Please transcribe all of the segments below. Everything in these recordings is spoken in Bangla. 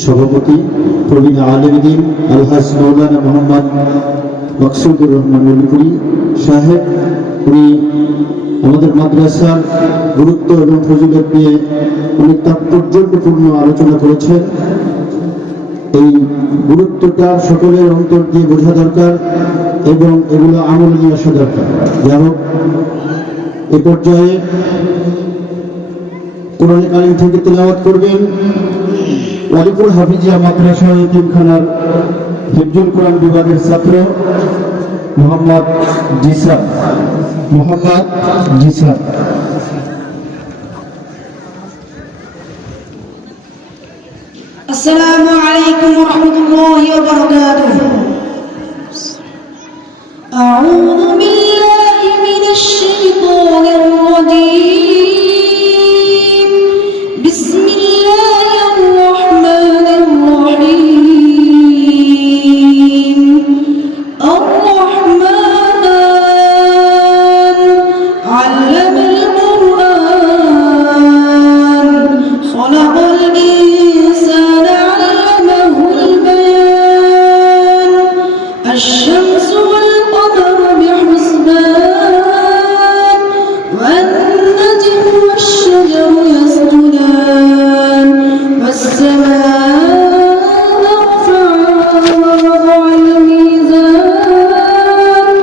সভাপতি প্রবীণ আলেমদ্বীন আলহাজ মৌলানা মোহাম্মদ মকসুদুর রহমান মলিপুরি সাহেব, উনি আমাদের মাদ্রাসার গুরুত্ব এবং ফজিলত নিয়ে অনেক তাৎপর্যপূর্ণ আলোচনা করেছেন। এই গুরুত্বটা সকলের অন্তর দিয়ে বোঝা দরকার এবং এগুলো আমলে নিয়ে আসা দরকার। যাই হোক, এ পর্যায়ে কোরআন কারীম থেকে তেলাওয়াত করবেন ওয়ালিপুর হাফিজিয়া মাদ্রাসা এতিমখানার হিফজুল কোরআন বিভাগের ছাত্র মোহাম্মদ জিসান। আসসালামু আলাইকুম ওয়া রাহমাতুল্লাহি ওয়া বারাকাতুহু। আউযু বিল্লাহি মিনাশ শাইতানির রাজীম। বিসমিল্লাহির রাহমানির রাহিম। আর-রাহমান আল্লামাল কুরআন খালাকাল الشمس والقمر بحسبان والنجم والشجر يسجدان والسماء رفعها ووضع الميزان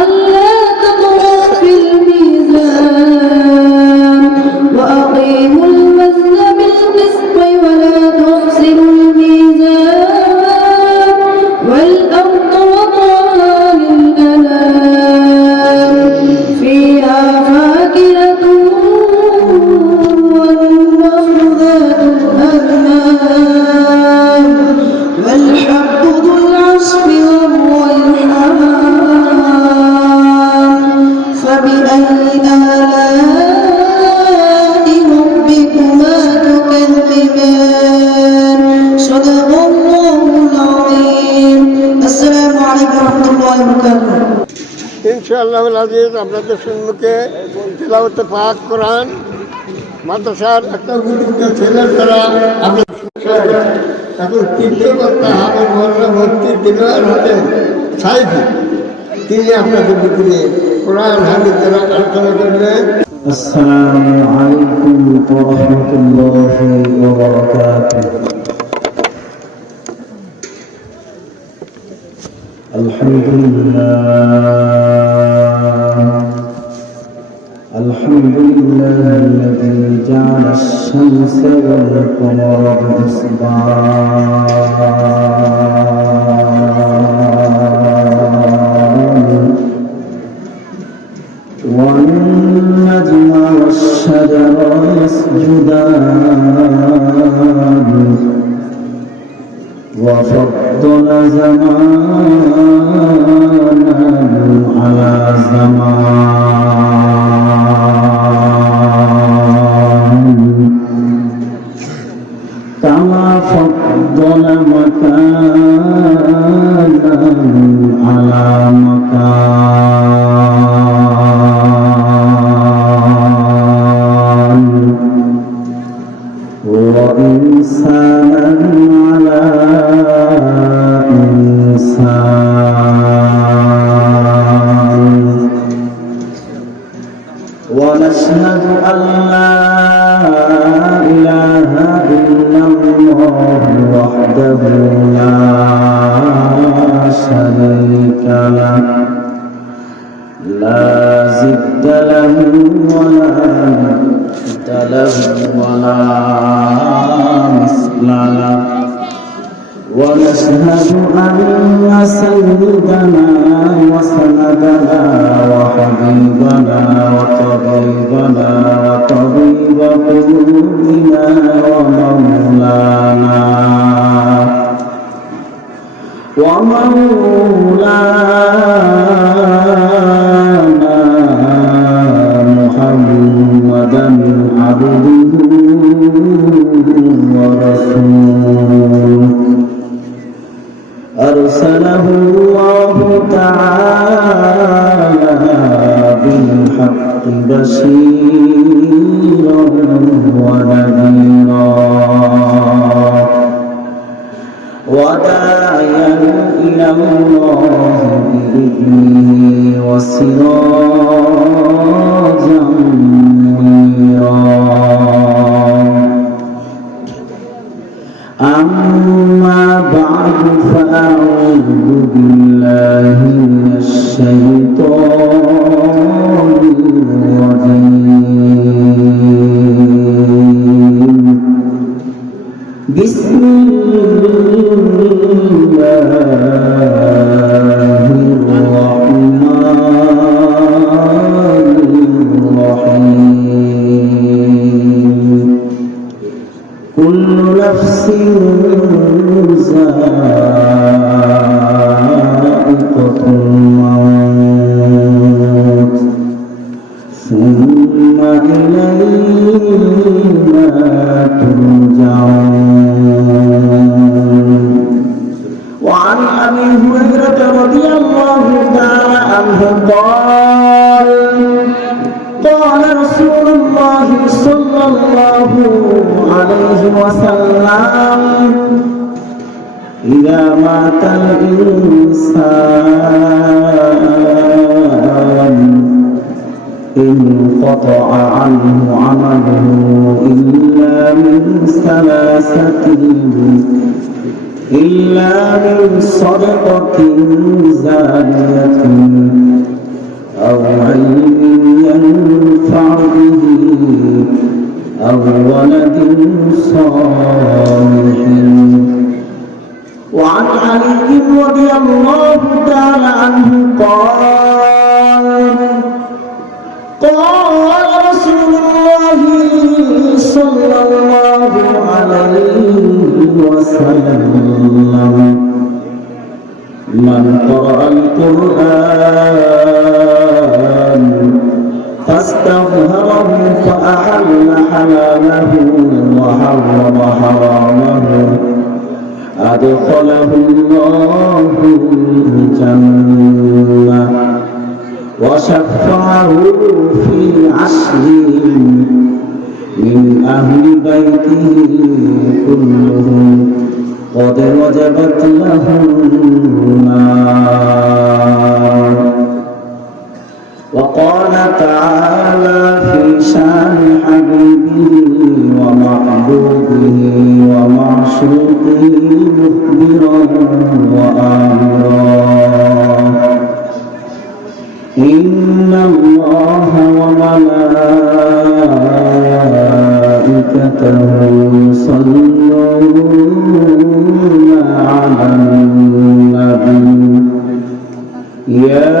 ألا تطغوا في الميزان وأقيموا الوزن بالقسط ولا تخسروا الميزان والأرض وضعها للأنام فيها فاكهة والنخل ذات الأكمام والحب ذو العصف والريحان فبأي آلاء ربكما تكذبان صدق الله العظيم। আসসালামু আলাইকুম ওয়া রাহমাতুল্লাহি ওয়া বারাকাতুহু। ইনশাআল্লাহুল আজিজ আপনাদের সম্মুখে তিলাওয়াতে পাক কোরআন মাদ্রাসার একটা গুরুত্ব ছেলের দ্বারা আমরা এখন তৃতীয় বক্তা আমার মহল্লা ভর্তি দিলওয়ার হোসেন সাইফি, তিনি আপনাদের দিকে কোরআন হাদিস দ্বারা আলোচনা করবেন। আসসালামু আলাইকুম ওয়া রাহমাতুল্লাহি ওয়া বারাকাতুহু। الحمد لله الذي جعل الشمس والقمر بحسبان والنجم والشجر يسجدان وفضل زمانا على زمان كما فضل مكانا على مكان وإنسانا على إنسان ونشهد أن لا إله إلا الله وحده لا شريك له لا ضد له ولا ند له ولا مثل له ونشهد أن سيدنا وسندنا وحبيبنا وطبيبنا وطبيب قلوبنا ومولانا محمدا عبده ورسوله أرسله الله تعالى بالحق بشيرا ونذيرا فأعوذ بالله من الشيطان الرجيم بسم الله الرحمن الرحيم كل نفس ذائقة الموت ثم إلينا ترجعون وعن أبي هريرة رضي الله تعالى عنه قال قال رسول الله صلى الله عليه وسلم إذا مات الإنسان انقطع عنه عمله إلا من صدقة زانية أو علم ينفع به أو ولد صالح وعن علي رضي الله تعالى عنه قال رسول الله صلى الله عليه وسلم من قرأ القرآن فاستظهره فأحل حلاله وحرم حرامه أدخله الله الجنة وشفعه في عشر من أهل بيته كلهم قد وجبت لهم النار وقال تعالى في شان حبيبه ومحبوبه ومعشوقه مخبرا وآمرا إن الله وملائكته يصلون على النبي يا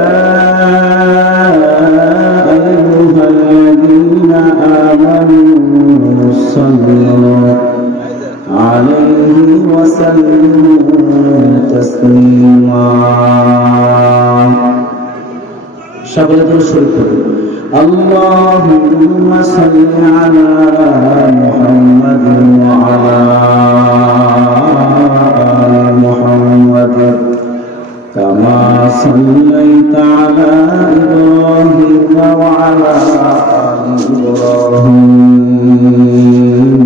أيها الذين آمنوا صلوا عليه وسلموا تسليما شغلة الشرك اللهم صل على محمد وعلى آل محمد كما صليت على إبراهيم وعلى آل إبراهيم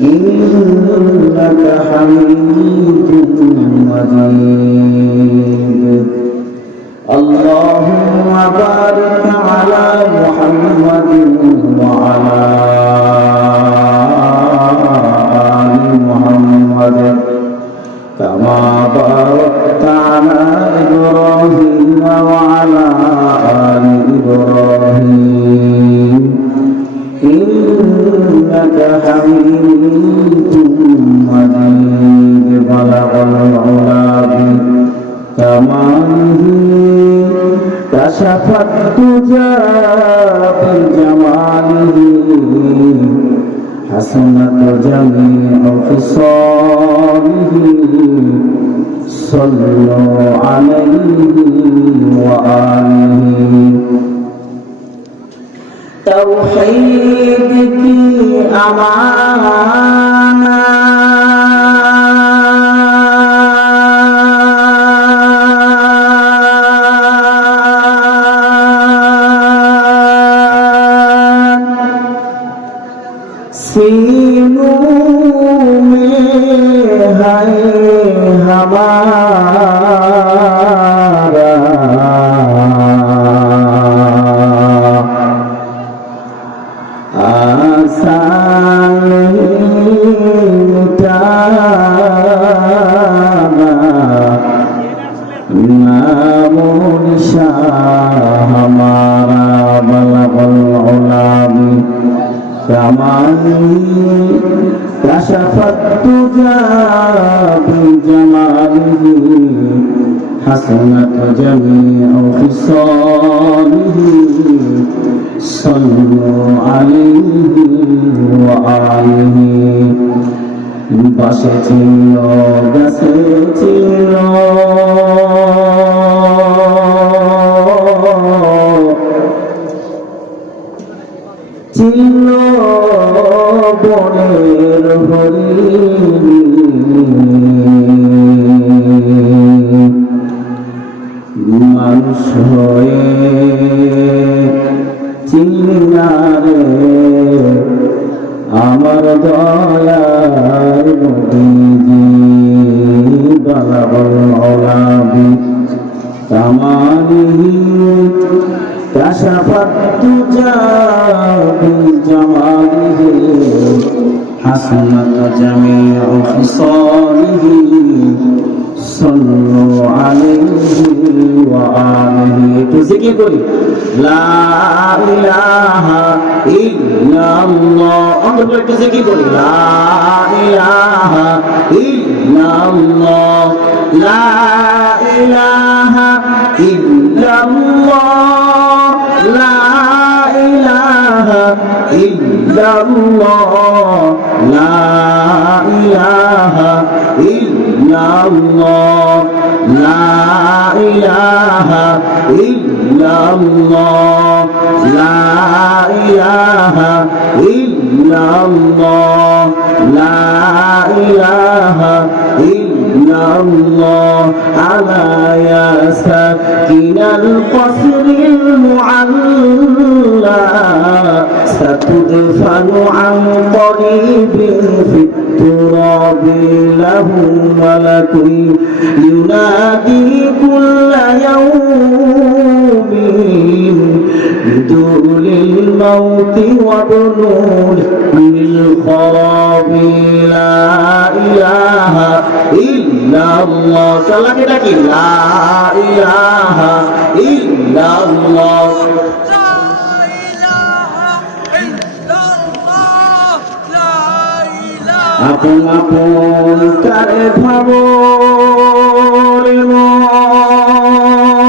إنك حميد مجيد اللهم بارك على محمد وعلى آل محمد كما باركت على إبراهيم وعلى آل إبراهيم إنك حميد مجيد بلغ العلا بكماله كشف الدجى بجماله حسنت جميع خصاله صلوا عليه وآله توحيدك أمانة सीनों में है हमारा आसान मिटाना كشف الدجى بجماله حسنت جميع خصاله صلوا عليه وآله বাসে ছিল গাছে ছিল ছিল বনের হরিণ মানুষ হয়ে চিনারে আমার দয়ার নবীজি বালাবল ওলাবি তামানিহি কাশাফাত তুজা বিজামালিহি হাসানাত জামিউ খিসালিহি সাল্লু আলাইহি ওয়া আলিহি তো জিকির করি লা ইলাহা ইল্লাল্লাহ অন্তর একটু জিকির করি লা ইলাহা ইল্লাল্লাহ লা ইলাহা ইল্লাল্লাহ লা ইলাহা ইল্লাল্লাহ লা ইলাহা ইল্লাল্লাহ লা ইলাহা ইল্লাল্লাহ লা ইলাহা ইল্লাল্লাহ লা ইলাহা ইল্লাল্লাহ আলা ইয়াসাকিনাল কসরিল মুআল্লা ستدفن عن قريب في التراب له ملك ينادي كل يوم بدول الموت وبنور من الخراب لا إله إلا الله كلا كده لا إله إلا الله আপন আপন কারে ভাবো রে মন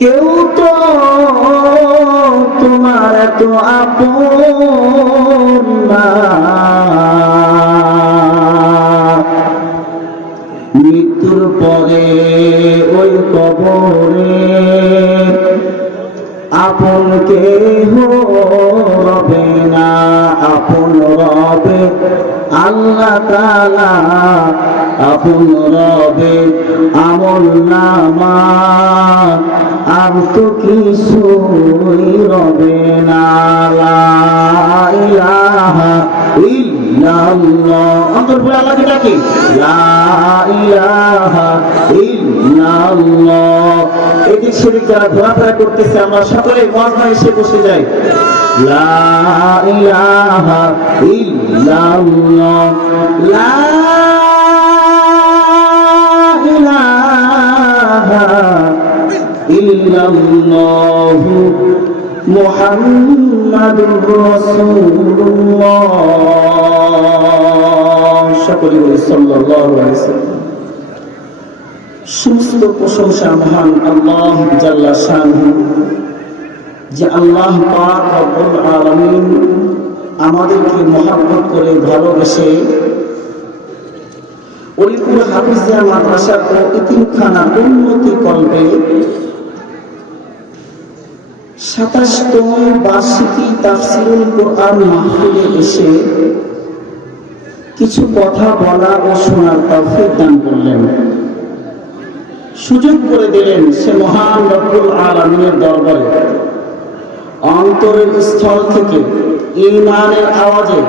কেউ তো তোমার এত আপন না মৃত্যুর পরে ওই কবরে আপন কেহ রবে না আপন রবে আল্লাহ তাআলা আপন রবে আমল নামা আর তো কিছুই রবে না লা ইলাহা ইল্লাল্লাহ অন্তর পড়ে আল্লাহকে ডাকি লা ইলাহা ইল্লাল্লাহ এদিক সেদিক যারা ঘোরাফেরা করতেছে আমরা সকলে মজমায় এসে বসে যাই লা ইলাহা ইল্লাল্লাহ লা ইলাহা ইল্লাল্লাহ মুহাম্মাদুর রাসূলুল্লাহ সকলে বলি সাল্লাল্লাহু আলাইহি ওয়াসাল্লাম সমস্ত প্রশংসা মহান আল্লাহ জাল্লা শানহু যে আল্লাহ পাক রব্বুল আলামিন আমাদেরকে মহব্বত করে ভালোবেসে অলিপুর হাফিজিয়া মাদ্রাসা ও ইতিমখানা উন্নতি কল্পে ২৭তম বার্ষিকী তাফসীরুল কোরআন মাহফিলে এসে কিছু কথা বলা ও শোনার তৌফিক দান করলেন, সুযোগ করে দিলেন। সে মহান রব্বুল আলামিনের দরবারে অন্তরের স্থল থেকে ঈমানের আওয়াজে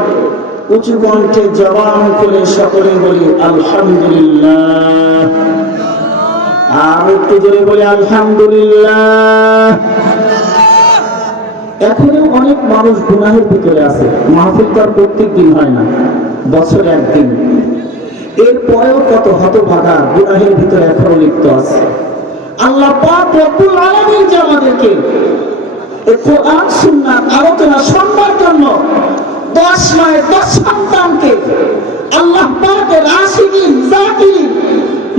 উঁচু কণ্ঠে জবান খুলে সকলে বলি আলহামদুলিল্লাহ। আর একটু জোরে বলি আলহামদুলিল্লাহ। এখনো অনেক মানুষ গুনাহের ভিতরে আছে। মাহফিল তো প্রত্যেক দিন হয় না, বছরে একদিন। এরপরেও কত হতভাগা গুনাহের ভিতরে এখনো লিপ্ত আছে। আল্লাহ পাক রব্বুল আলামিন যে আমাদেরকে এই কোরআন সুন্নাহ আলোচনা শুনবার জন্য 10 মায়ের 10 সন্তানকে আল্লাহ পাকের আশিকিন জাকিরিন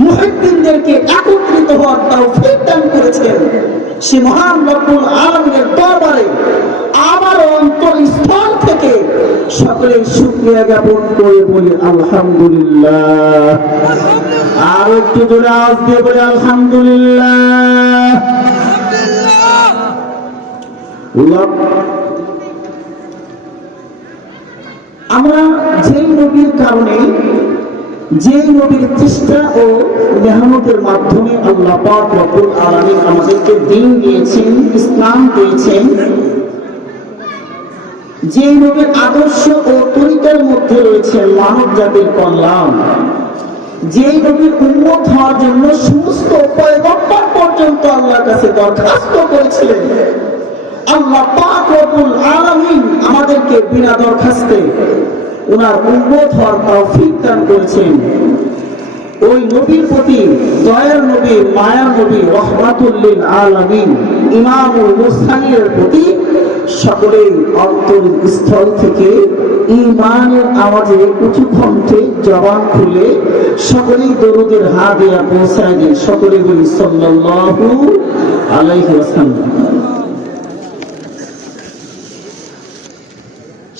মুহিদ্দিনদেরকে একত্রিত হওয়ার তৌফিক দান করেছেন। সে মহান রব্বুল আলামিনের দরবারে আমার অন্তরস্থল থেকে সকলে শুকরিয়া জ্ঞাপন করে বলি আলহামদুলিল্লাহ। আর একটু জোরে আওয়াজ দিয়ে বলি আলহামদুলিল্লাহ। আমরা যেই নবীর কারণে, যেই নবীর চেষ্টা ও মেহনতের মাধ্যমে আল্লাহ পাক রব্বুল আলামিন আমাদেরকে দ্বীন দিয়েছেন, ইসলাম দিয়েছেন, যেই নবীর আদর্শ ও তরিকার মধ্যে রয়েছে মানব জাতির কল্যাণ, যেই নবীর উম্মত হওয়ার জন্য সমস্ত পয়গম্বর পর্যন্ত আল্লাহর কাছে দরখাস্ত করেছিলেন, আল্লাহ পাক রব্বুল আলামিন আমাদেরকে বিনা দরখাস্তে ওনার উম্মত হওয়ার তৌফিক দান করেছেন। ওই নবীর প্রতি, দয়ার নবী, মায়ার নবী, রহমাতুল লিল আলামিন, ইমামুল মুরসালিনের প্রতি সকলেই অন্তরস্থল থেকে ঈমানের আওয়াজে উঁচু কণ্ঠে জবান খুলে সকলেই দরুদের হাদিয়া পৌঁছায় দিন। সকলেই বলি সাল্লাল্লাহু আলাইহি ওয়াসাল্লাম।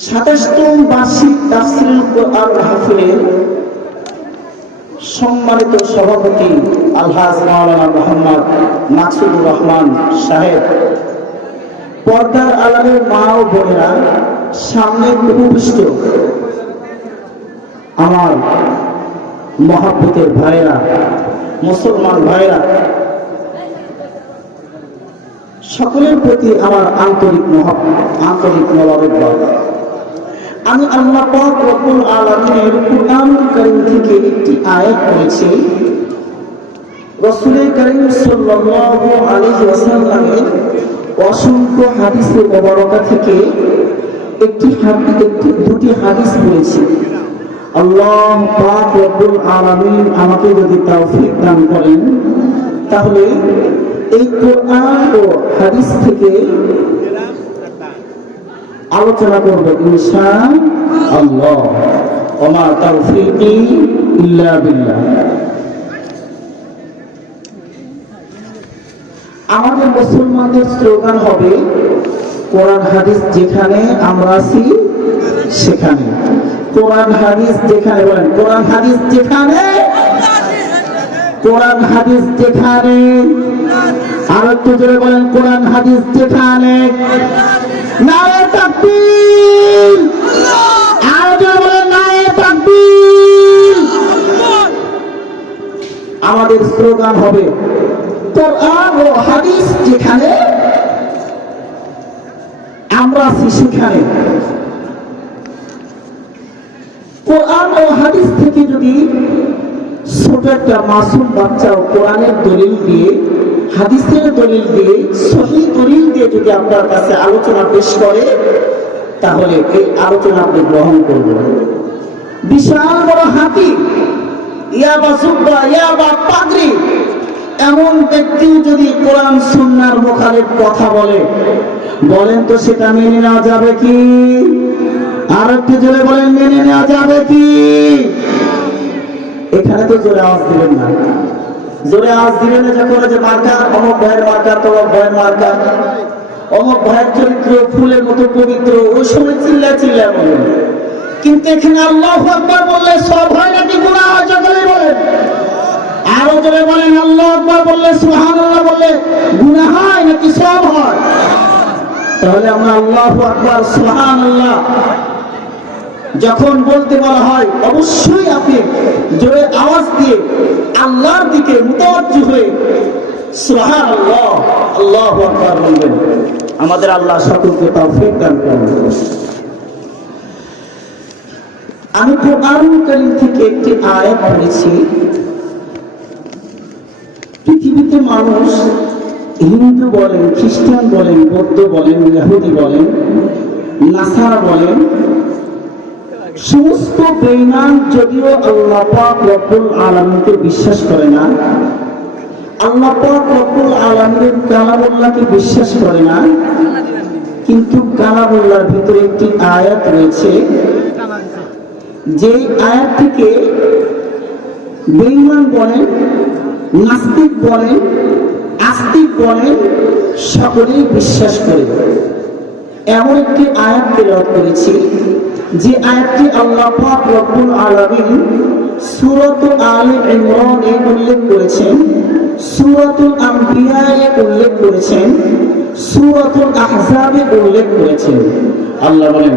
27তম বার্ষিক তাফসীরুল কোরআন মাহফিলের সম্মানিত সভাপতি আলহাজ মাওলানা মোহাম্মদ মাকসুদুর রহমান সাহেব, পর্দার আড়ালের মা ও বোনেরা, সামনে উপবিষ্ট আমার মহব্বতের ভাইরা, মুসলমান ভাইরা, সকলের প্রতি আমার আন্তরিক মোবারকবাদ। আমি আল্লাহ পাক রব্বুল আলামিনের কুরআনুল কারীম থেকে একটি আয়াত পড়েছি। রাসূল কারীম সাল্লাল্লাহু আলাইহি ওয়াসাল্লামের অসংখ্য হাদিসে মুবারকা থেকে দুটি হাদিস পড়েছি। আল্লাহ পাক রব্বুল আলামিন আমাকে যদি তৌফিক দান করেন, তাহলে এই কোরআন ও হাদিস থেকে আলোচনা করব ইনশাআল্লাহ। ওমা তাওফীকি ইল্লা বিল্লাহ। আমাদের মুসলমানদের স্লোগান হবে, কোরআন হাদিস যেখানে আমরা আছি সেখানে। কোরআন হাদিস যেখানে, বলেন কোরআন হাদিস যেখানে, কোরআন হাদিস যেখানে। আর একটু জোরে বলেন কোরআন হাদিস যেখানে। নারে তাকবীর, আর জোরে বলেন নারে তাকবীর। আমাদের স্লোগান হবে, কোরআন ও হাদিস যেখানে আমরা আছি সেখানে। কোরআন ও হাদিস থেকে যদি ছোট একটা মাসুম বাচ্চাও কোরআনের দলিল দিয়ে, হাদিসের দলিল দিয়ে, সহিহ দলিল দিয়ে যদি আপনার কাছে আলোচনা পেশ করে, তাহলে এই আলোচনা আপনি গ্রহণ করবেন। বিশাল বড় হাতি, ইয়াবা সুব্বা, ইয়াবা পাগড়ি এমন ব্যক্তিও যদি কোরআন সুন্নাহর মুখালেফ কথা বলেন তো সেটা মেনে নেওয়া যাবে কি? আর একটু জোরে বলেন, মেনে নেওয়া যাবে কি? এখানে তো জোরে আওয়াজ দিবেন না, জোরে আওয়াজ দিবেন না যখন যে মার্কা, অমুক ভাইয়ের মার্কা, তোমার ভাইয়ের মার্কা, অমুক ভাইয়ের চরিত্র ফুলের মতো পবিত্র, ওই সময় চিল্লায় বলেন। কিন্তু এখানে আল্লাহু আকবার বললে সব হয় নাকি গুনাহ হয়? সকলেই বলেন, আরো জোরে বলেন আল্লাহু আকবার বললে, সুবহানাল্লাহ বললে গুনাহ হয় নাকি সব হয়? তাহলে আমরা আল্লাহু আকবার, সুবহানাল্লাহ যখন বলতে বলা হয়, অবশ্যই আপনি জোরে আওয়াজ দিয়ে আল্লাহর দিকে মুতাওয়াজ্জিহ হয়ে সুবহানাল্লাহ, আল্লাহু আকবার বলবেন। আমাদের আল্লাহ সকলকে তৌফিক দান করুন। আমি কোরআনুল কারীম থেকে একটি আয়াত পড়েছি। পৃথিবীতে মানুষ হিন্দু বলেন, খ্রিস্টান বলেন, বৌদ্ধ বলেন, ইহুদি বলেন, নাসারা বলেন, সমস্ত বেঈমান যদিও আল্লাহ পাক রব্বুল আলামিনকে বিশ্বাস করে না, আল্লাহ পাক রব্বুল আলামিনের কালামুল্লাহকে বিশ্বাস করে না, কিন্তু কালামুল্লাহর ভিতরে একটি আয়াত রয়েছে, যে আয়াতটিকে বেঈমান বলেন, নাস্তিক বলেন, আস্তিক বলেন, সকলেই বিশ্বাস করে। এমন একটি আয়াত তেলাওয়াত করেছি, যে আয়াতটি আল্লাহ পাক রব্বুল আলামিন সূরাতুল আলে ইমরানে উল্লেখ করেছেন, সূরাতুল আম্বিয়ায়ে উল্লেখ করেছেন, সূরাতুল আহজাবে উল্লেখ করেছেন। আল্লাহ বলেন,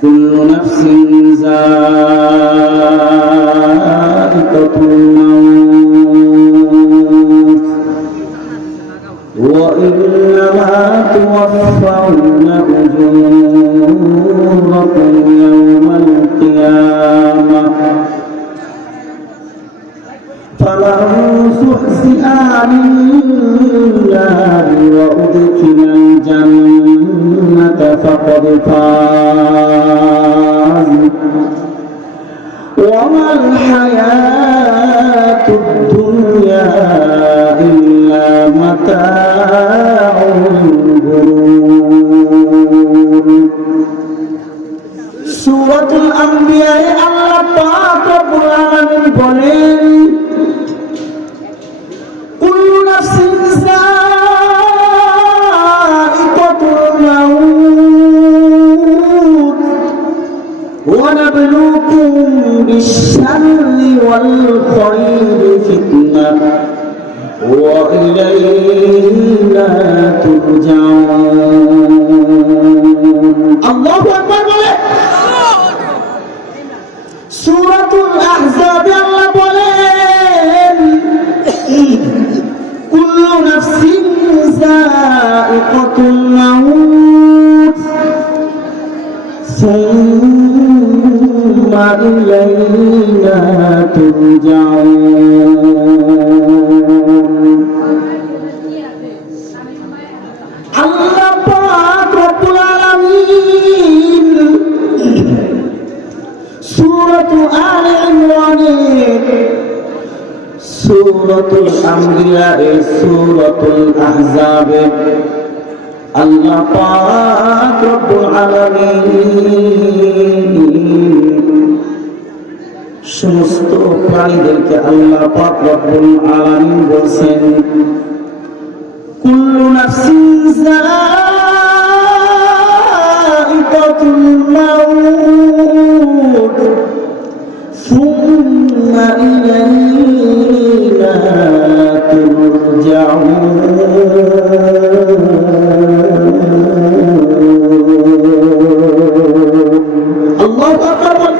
কুল্লু নাফসিন যায়িকাতুল মাউত ওয়া ইন্নামা তুওয়াফাউনা উজুরাকুম ইয়াওমাল কিয়ামাহ ফামান যুহজিহা আনিন নারি ওয়া উদখিলাল জান্নাতা ফাকাদ ফাজ ওয়া মাল হায়াতুদ দুনিয়া ইল্লা মাতাউল গুরুর। সূরাতুল আম্বিয়ায়ে আল্লাহ পাক রব্বুল আলামিন বলেন, কুল্লু নাফসিন যায়িকাতুল মাউত ওয়া নাবলুকুম বিশ-শাররি ওয়াল খায়রি ফিতনাহ ওয়া ইলাইনা তুরজাউন। আল্লাহু আকবার বলে। সূরাতুল আহজাবে আল্লাহ বলেন, কুল্লু নাফসিন যায়িকাতুল মাউত সুম্মা ইলাইনা তুরজাউন। আল্লাহ পাক রব্বুল আলামিন সূরাতু আলে ইমরানের, সূরাতুল আম্বিয়া, সূরাতুল আহজাবে আল্লাহ পাক রব্বুল আলামিন সমস্ত প্রাণীদেরকে আল্লাহ পাক রব্বুল আলামিন বলছেন, কুল্লু নাফসিন যায়িকাতুল মাউত সুম্মা ইলাইনা তুরজাউন। আল্লাহু আকবার।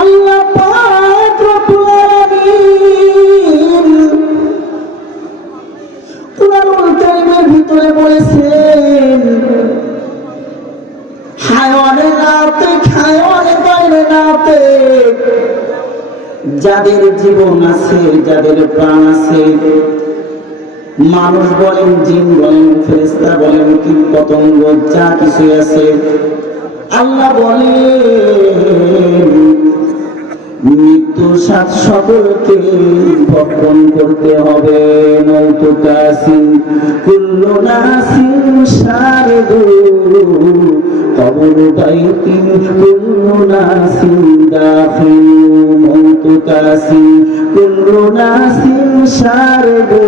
আল্লাহ পাক রব্বুল আলামিন কুরআনুল কারীমের ভিতরে বলেছেন, হায়ওয়ানে নাতে হায়ওয়ানে বাইরে নাতে, যাদের জীবন আছে, যাদের প্রাণ আছে, মানুষ বলেন, জিন বলেন, ফেরেশতা বলেন, কীট পতঙ্গ, যা কিছু আছে, আল্লাহ বলেন মৃত্যুর সাথ সকলকে ভক্ষণ করতে হবে। মৌতু কাসিন কুল্লু নাসিন শারিদু কবর বাইতিন কুল্লু নাসিন দাখিলু। মৌতু কাসিন কুল্লু নাসিন শারিদু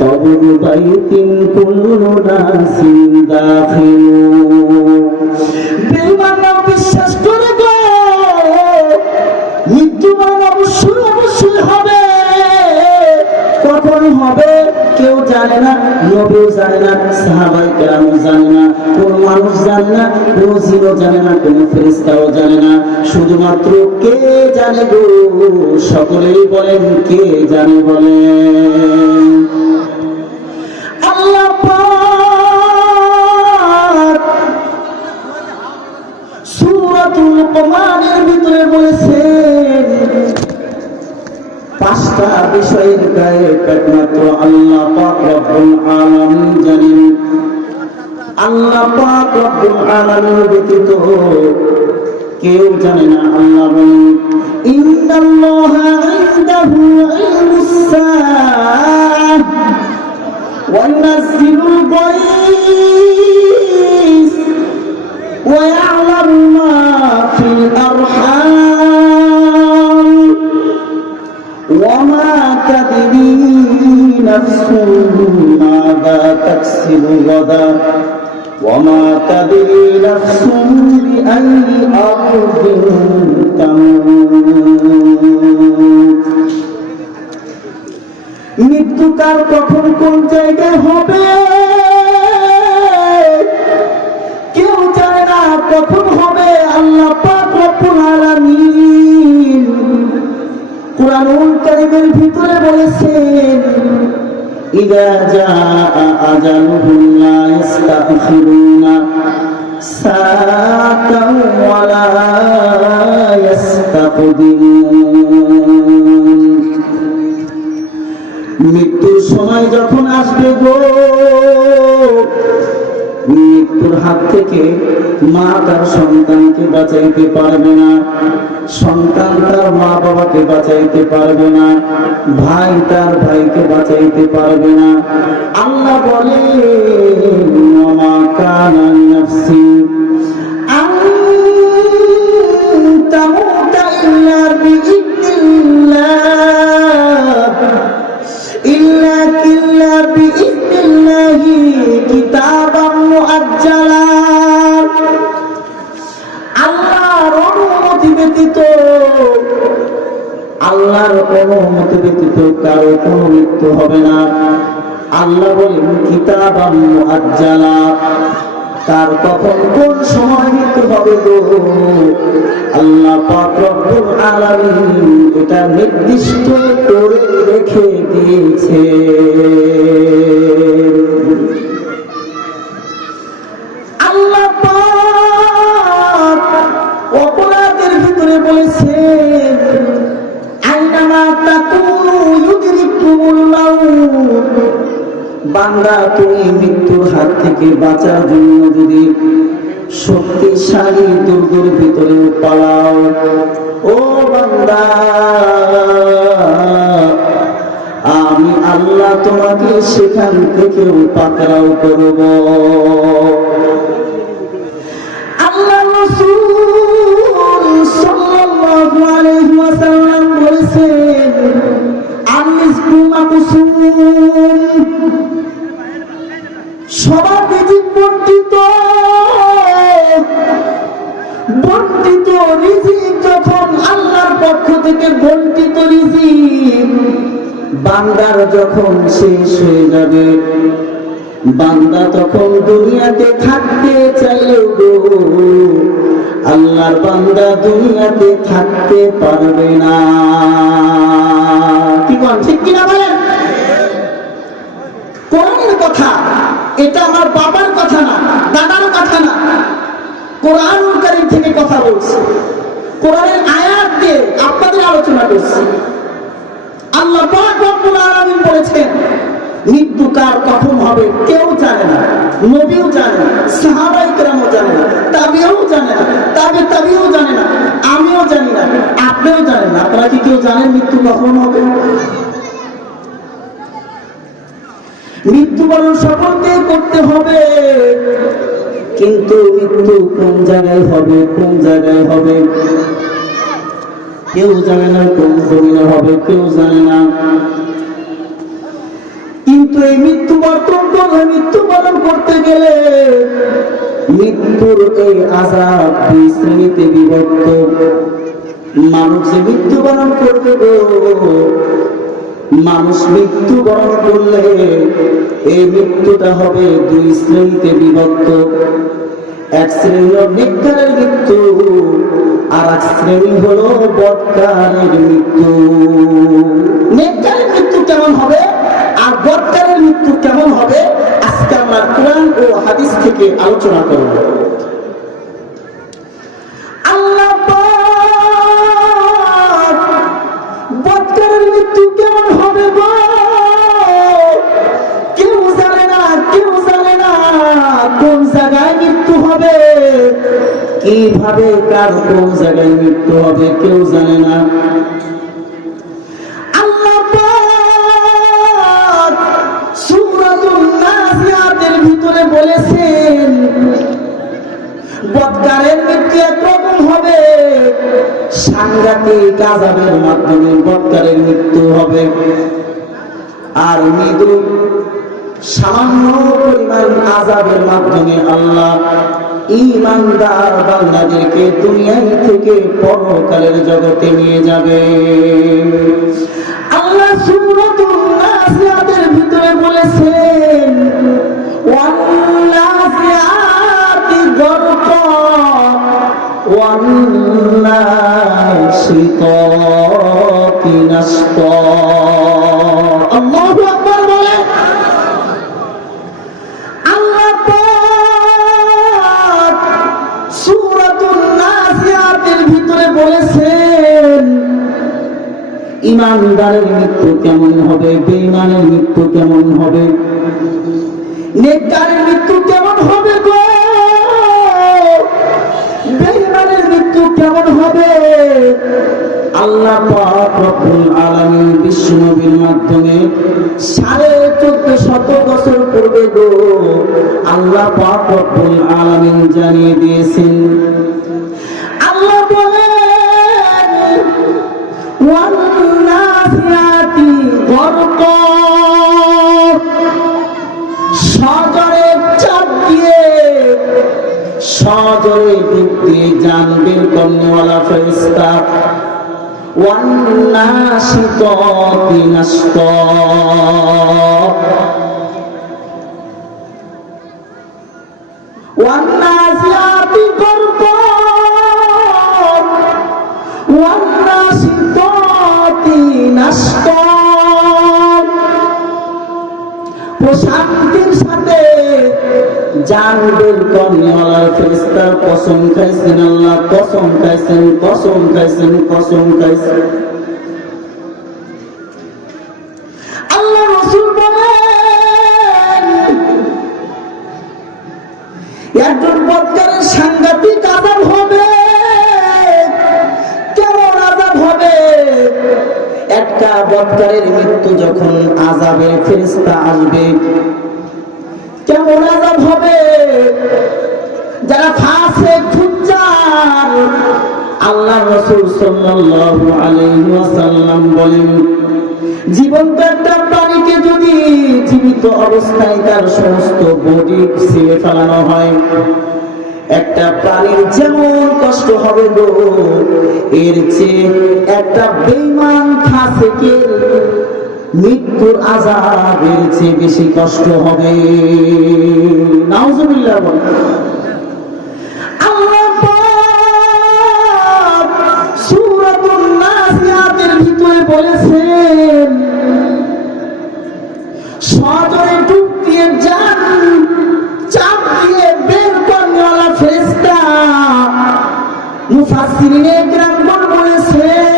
কবর বাইতিন কুল্লু নাসিন দাখিলু। বেঈমানরা বিশ্বাস করে গো, মৃত্যুবরণ অবশ্যই অবশ্যই হবে। কখন হবে কেউ জানে না, নবীও জানে না, সাহাবায়ে কেরামও জানে না, কোন মানুষ জানে না, কোন জিনও জানে না, কোন ফেরেশতাও জানে না। শুধুমাত্র কে জানে গো? সকলেই বলেন কে জানে, বলেন আল্লাহ পাক। সূরাতুল কুরআনের ভিতরে বলেছেন, পাঁচটা বিষয়ের গায়ে একমাত্র আল্লাহ পাক রব্বুল আলামিন জানেন। আল্লাহ পাক রব্বুল আলামিন ব্যতীত কেউ জানে না। আল্লাহ বলেন, ইন্নাল্লাহা ইনদাহু ইলমুস সাআহ وينزل الغيث ويعلم ما في الأرحام وما تدري نفس ماذا تكسب غدا وما تدري نفس بأي أرض تموت মৃত্যু কার কখন কোন জায়গায় হবে কেউ জানে না, কখন হবে আল্লাহ পাক রব্বুল আলামিন কুরআনুল কারীমের ভিতরে বলেছেন ইযা জাআ আজালুহুম লা ইস্তাখিরুনা সাআতান ওয়া লা ইস্তাকদিমুন। মৃত্যুর সময় যখন আসবে গো, মৃত্যুর হাত থেকে মা তার সন্তানকে বাঁচাইতে পারবে না, সন্তান তার মা বাবাকে বাঁচাইতে পারবে না, ভাই তার ভাইকে বাঁচাইতে পারবে না। আল্লাহ বলে ওমা কানা লিনাফসি আন তামুতা ইল্লা বিইذনিল্লাহ ইল্লা বিইذনিল্লাহি কিতাবাম মুআজ্জালা। আল্লাহর অনুমতি ব্যতীত কারো কোনো মৃত্যু হবে না। আল্লাহ বলেন কিতাবাম মুআজ্জালা, কার কখন কোন সময় মৃত্যু হবে গো, আল্লাহ পাক রব্বুল আলামিন এটা নির্দিষ্ট করে রেখে দিয়েছে। আল্লাহ পাক অপরাধের ভিতরে বলেছেন আইনামা তাকুনু ইউদরিকুমুল মাউত। বান্দা তুমি মৃত্যুর হাত থেকে বাঁচার জন্য যদি শক্তিশালী দুর্গের ভিতরে পালাও, ও বান্দা আমি আল্লাহ তোমাকে সেখান থেকেও পাকড়াও করব। আল্লাহ রাসূল সাল্লাল্লাহু আলাইহি ওয়াসাল্লাম বলেছেন আল-রিজকু মাকসুম, সবার রিজিক বন্টিত। বন্টিত রিজিক যখন আল্লাহর পক্ষ থেকে বন্টিত রিজিক বান্দার যখন শেষ হয়ে যাবে, বান্দা তখন দুনিয়াতে থাকতে চাইলেও গো আল্লাহর বান্দা দুনিয়াতে থাকতে পারবে না। কি বল ঠিক কিনা বলেন? কোরআনের কথা, এটা আমার বাবার কথা না, দাদার কথা না, কোরআনুল কারীম থেকে কথা বলছি, কোরআনের আয়াত দিয়ে আপনাদের আলোচনা করছি। আল্লাহ পাক রব্বুল আলামিন বলেছেন মৃত্যু কার কখন হবে কেউ জানে না, নবীও জানে না, সাহাবায়ে কেরামও জানে না, তাবিঈও জানে না, তাবিঈও জানে না, আমিও জানি না, আপনিও জানেন না। আপনারা কি কেউ জানেন মৃত্যু কখন হবে? মৃত্যুবরণ সকলকে করতে হবে, কিন্তু মৃত্যু কোন জায়গায় হবে, কোন জায়গায় হবে কেউ জানে না, কোন জমিনে হবে কেউ জানে না। কিন্তু এই মৃত্যুবরণ করতে গেলে মৃত্যুর এই আযাব দুই শ্রেণীতে বিভক্ত। মানুষ যে মৃত্যুবরণ করবে গো, মানুষ মৃত্যুবরণ করলে এই মৃত্যুটা হবে দুই শ্রেণীতে বিভক্ত। এক শ্রেণী হলো নেককারের মৃত্যু, আর এক শ্রেণী হলো বদকারের মৃত্যু। নেককারের মৃত্যু কেমন হবে আর বদকারের মৃত্যু কেমন হবে আজকে আমরা কোরআন ও হাদিস থেকে আলোচনা করব। আল্লাহ পাক বদকারের মৃত্যু কেমন হবে গো কেউ জানে না, কেউ জানে না কোন জায়গায় মৃত্যু হবে, কিভাবে কার কোন জায়গায় মৃত্যু হবে কেউ জানে না। আল্লাহ পাক সূরাতুন ভিতরে বলেছেন বৎকারের মৃত্যু একরকম হবে, সাংঘাতিক আযাবের মাধ্যমে বৎকারের মৃত্যু হবে। আর মৃদু সামান্য পরিমাণ আযাবের মাধ্যমে আল্লাহ ঈমানদার বান্দাদেরকে দুনিয়া থেকে পরকালের জগতে নিয়ে যাবে। আল্লাহ সূরাতুন নাসিয়াতের ভিতরে বলেছেন ওয়ান্নাসিয়াতি গরকা ওয়ান্নাশিতাতি নাশতা। আল্লাহু আকবার বলে। আল্লাহ পাক সূরাতুন নাসিয়াতের ভিতরে বলেছেন ঈমানদারের মৃত্যু কেমন হবে, বেঈমানের মৃত্যু কেমন হবে, নেককারের মৃত্যু কেমন হবে গো, বেঈমানের মৃত্যু কেমন হবে। আল্লাহ পাক রব্বুল আলামিন বিশ্ব নবীর মাধ্যমে 1450 বছর পূর্বে গো আল্লাহ পাক রব্বুল আলামিন জানিয়ে দিয়েছেন। আল্লাহ বলেন ওয়ান্নাসিয়াতি গরকা, সজরে চাপ দিয়ে সজরে ডুব দিয়ে জান বের করনেওয়ালা ফেরেশতা। ওয়ান্নাশিতাতি নাশতা, ওয়ান্নাসিয়াতি গরকা ওয়ান্নাশিতাতি নাশতা। প্রশান্তির সাথে জান বের করনেওয়ালা ফেরেশতার কসম খাইছেন আল্লাহ, কসম খাইছেন, কসম খাইছেন, কসম খাইছেন। আল্লাহ রাসূল বলেন একজন বৎকারের সাংঘাতিক আযাব হবে। কেমন আযাব হবে? একটা বৎকারের মৃত্যু যখন আযাবের ফেরেশতা আসবে, কেমন আযাব হবে। যারা ফাসিক ফুজ্জার, আল্লাহ রাসূল সাল্লাল্লাহু আলাইহি ওয়াসাল্লাম বলেন জীবন্ত একটা প্রাণীকে যদি জীবিত অবস্থায় তার সমস্ত বডি ছিঁড়ে ফেলানো হয়, একটা প্রাণীর যেমন কষ্ট হবে গো, এর চেয়ে একটা বেঈমান ফাসিকের মৃত্যুর আযাবের চেয়ে বেশি কষ্ট হবে। নাউজুবিল্লাহ বলেন। আল্লাহ পাক সূরাতুন নাসিয়াতের ভিতরে বলেছেন সজরে ডুব দিয়ে জান চাপ দিয়ে বের করনেওয়ালা ফেরেশতা। মুফাসসিরিনে কিরামগণ বলেছেন,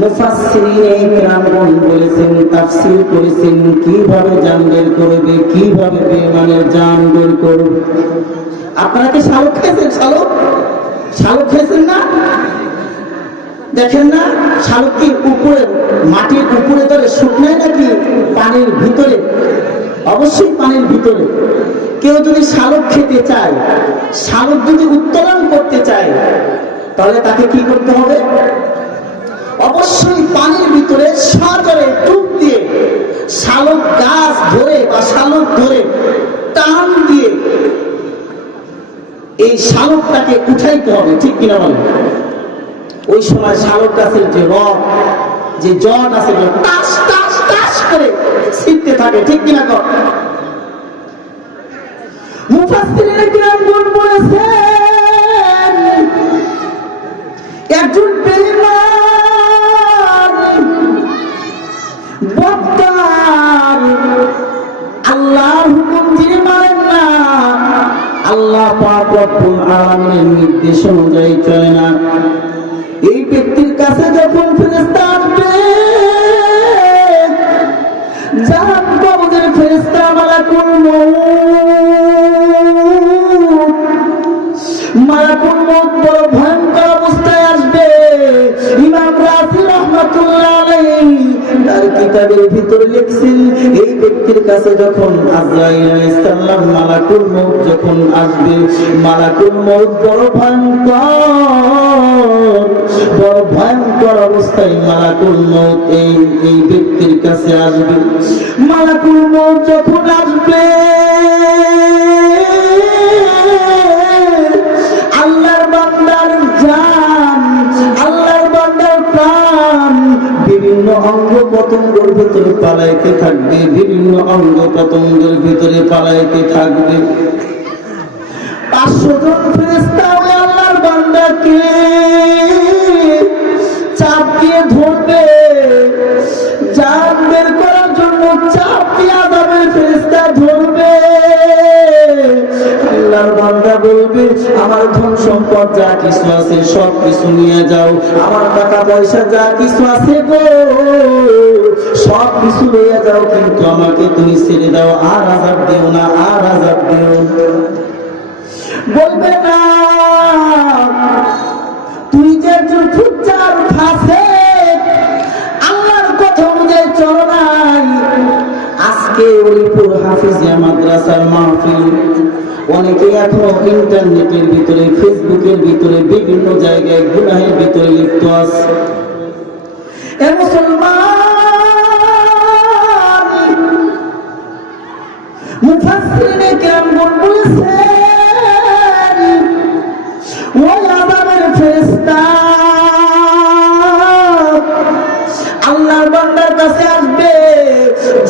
মুফাসসিরিনে কিরামগণ বলেছেন, তাফসীর করেছেন কিভাবে জান বের করবে, কিভাবে বেঈমানের জান বের করবে। আপনারা কি শালক খেয়েছেন? শালক শালক খেয়েছেন না? দেখেন না শালক কি উপরে মাটির উপরে ধরে শুকনায় নাকি পানির ভিতরে? অবশ্যই পানির ভিতরে। কেউ যদি শালক খেতে চায়, শালক যদি উত্তোলন করতে চায়, তাহলে তাকে কি করতে হবে? অবশ্যই পানির ভিতরে সজরে ডুব দিয়ে শালক গাছ ধরে বা শালক ধরে টান দিয়ে এই শালকটাকে উঠাইতে হবে, ঠিক কিনা বলেন? ওই সময় শালক গাছের যে রক, যে জট আছে, টাস টাস টাস করে ছিটতে থাকে, ঠিক কিনা কর? মুফাসসিরিনে কিরামগণ বলেছেন একজন বেঈমান বৎকার আল্লাহর হুকুম যিনি মানেন না, আল্লাহ পাক রব্বুল আলামিনের নির্দেশ অনুযায়ী চলে না, এই ব্যক্তির কাছে যখন ফেরেশতা আসবে, জাহান কবজের ফেরেশতা মালাকুল মউত বড় ভয়ঙ্কর অবস্থায় আসবে। ইমাম রাজি রাহমাতুল্লাহ আলাইহি তার কিতাবের ভিতরে লিখছেন এই ব্যক্তির কাছে যখন আজরাইল আলাইহিস সালাম মালাকুল মউত যখন আসবে, মালাকুল মউত বড় ভয়ঙ্কর অবস্থায় মালাকুল মউত এই ব্যক্তির কাছে আসবে। মালাকুল মউত যখন আসবে, আল্লাহর বান্দার জান, আল্লাহর বান্দার প্রাণ বিভিন্ন অঙ্গ প্রত্যঙ্গের ভিতরে পালাইতে থাকবে, বিভিন্ন অঙ্গ প্রত্যঙ্গের ভিতরে পালাইতে থাকবে। 500 জন ফেরেশতা ওই আল্লাহর বান্দাকে চাপ দিয়ে ধরবে, জান বের করার জন্য চাপ দিয়ে আযাবের ফেরেশতা ধরবে। আল্লাহর বান্দা বলবে, আমার ধন সম্পদ যা কিছু আছে সব কিছু নিয়ে যাও, আমার টাকা পয়সা যা কিছু আছে গো সব কিছু নিয়ে যাও, কিন্তু আমাকে তুমি ছেড়ে দাও, আর আযাব দিও না, আর আযাব দিও না। বলবে না, তুই যে একজন ফুজ্জার ফাসিক, আল্লাহর কথা অনুযায়ী চলো নাই। আজকে ওলিপুর হাফিজিয়া মাদ্রাসার মাহফিল অনেকে এখনো ইন্টারনেটের ভিতরে, ফেসবুকের ভিতরে, বিভিন্ন জায়গায় গুনাহের ভিতরে লিপ্ত আছে। এ মুসলমান, মুফাসসিরিনে কেরামগণ বলেছেন ওই আযাবের ফেরেশতা আল্লাহর বান্দার কাছে আসবে,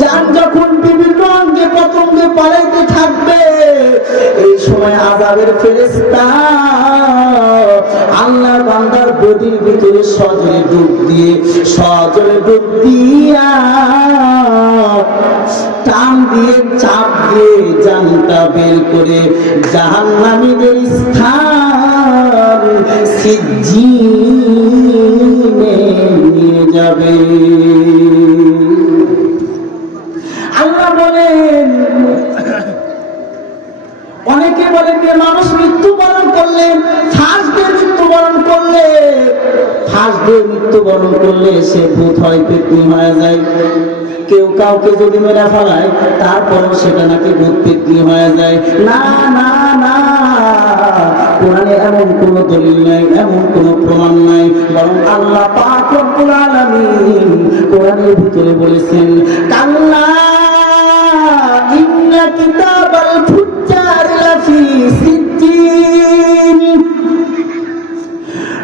জান যখন বিভিন্ন অঙ্গে প্রত্যঙ্গে পালাইতে থাকবে, এই সময় আযাবের ফেরেশতা আল্লাহর বান্দার বডির ভিতরে সজোরে ডুব দিয়া টান দিয়ে চাপ দিয়ে জানটা বের করে জাহান্নামীদের স্থান সিজ্জিনে নিয়ে যাবে। আল্লাহ বলেন, অনেকে বলেন যে মানুষ মৃত্যুবরণ করলে, ফার্স্ট ডে মৃত্যুবরণ করলে সে ভূত হয়, পেতনি হয়ে যায়। কেউ কাউকে যদি মেরে ফেলায় তারপরও সেটা নাকি ভূত পেতনি হয়ে যায়। না না না, কোরআনে এমন কোন দলিল নাই, এমন কোন প্রমাণ নাই, বরং আল্লাহ পাক রব্বুল আলামিন কোরআনের ভিতরে বলেছেন, কাল্লা ইন্না কিতাবাল ফুজ্জারি লাফি সিজ্জিন।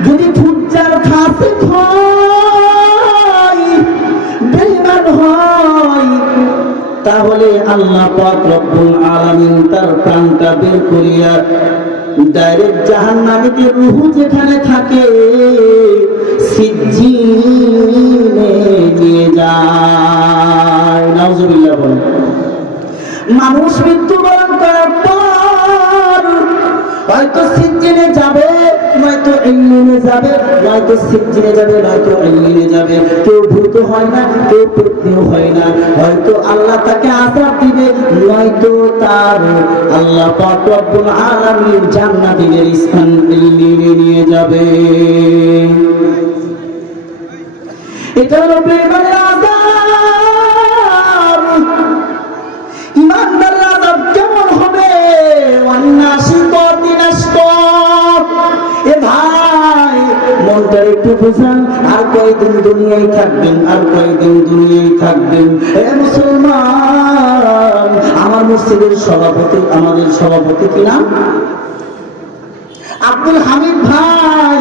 যদি ফুজ্জার ফাসিক হয়, বেঈমান হয়, তাহলে আল্লাহ পাক রব্বুল আলামিন তার প্রাণটা বের করিয়া ডাইরেক্ট জাহান্নামীদের রূহ যেখানে থাকে সিজ্জিনে নিয়ে যায়। নাউজুবিল্লাহ বলেন। মানুষ মৃত্যুবরণ করার পর হয়তো সিজ্জিনে যাবে, নয়তো ইল্লিনে যাবে, নয়তো সিজ্জিনে যাবে, নয়তো ইল্লিনে যাবে। কেউ ভূত হয় না, কেউ পেতনিও হয় না। হয়তো আল্লাহ তাকে আযাব দিবে, নয়তো তার আল্লাহ পাক রব্বুল আলামিন জান্নাতীদের স্থান ইল্লিনে নিয়ে যাবে। এটা হলো বেঈমানের আযাব। ইমানদারের আযাব কেমন হবে? এ ভাই, মনটা একটু বুঝান, আর কয়েকদিন দুনিয়ায় থাকবেন, আর কয়েকদিন দুনিয়ায় থাকবেন। এ মুসলমান, আমার মসজিদের সভাপতি, আমাদের সভাপতি কি নাম? আব্দুল হামিদ ভাই।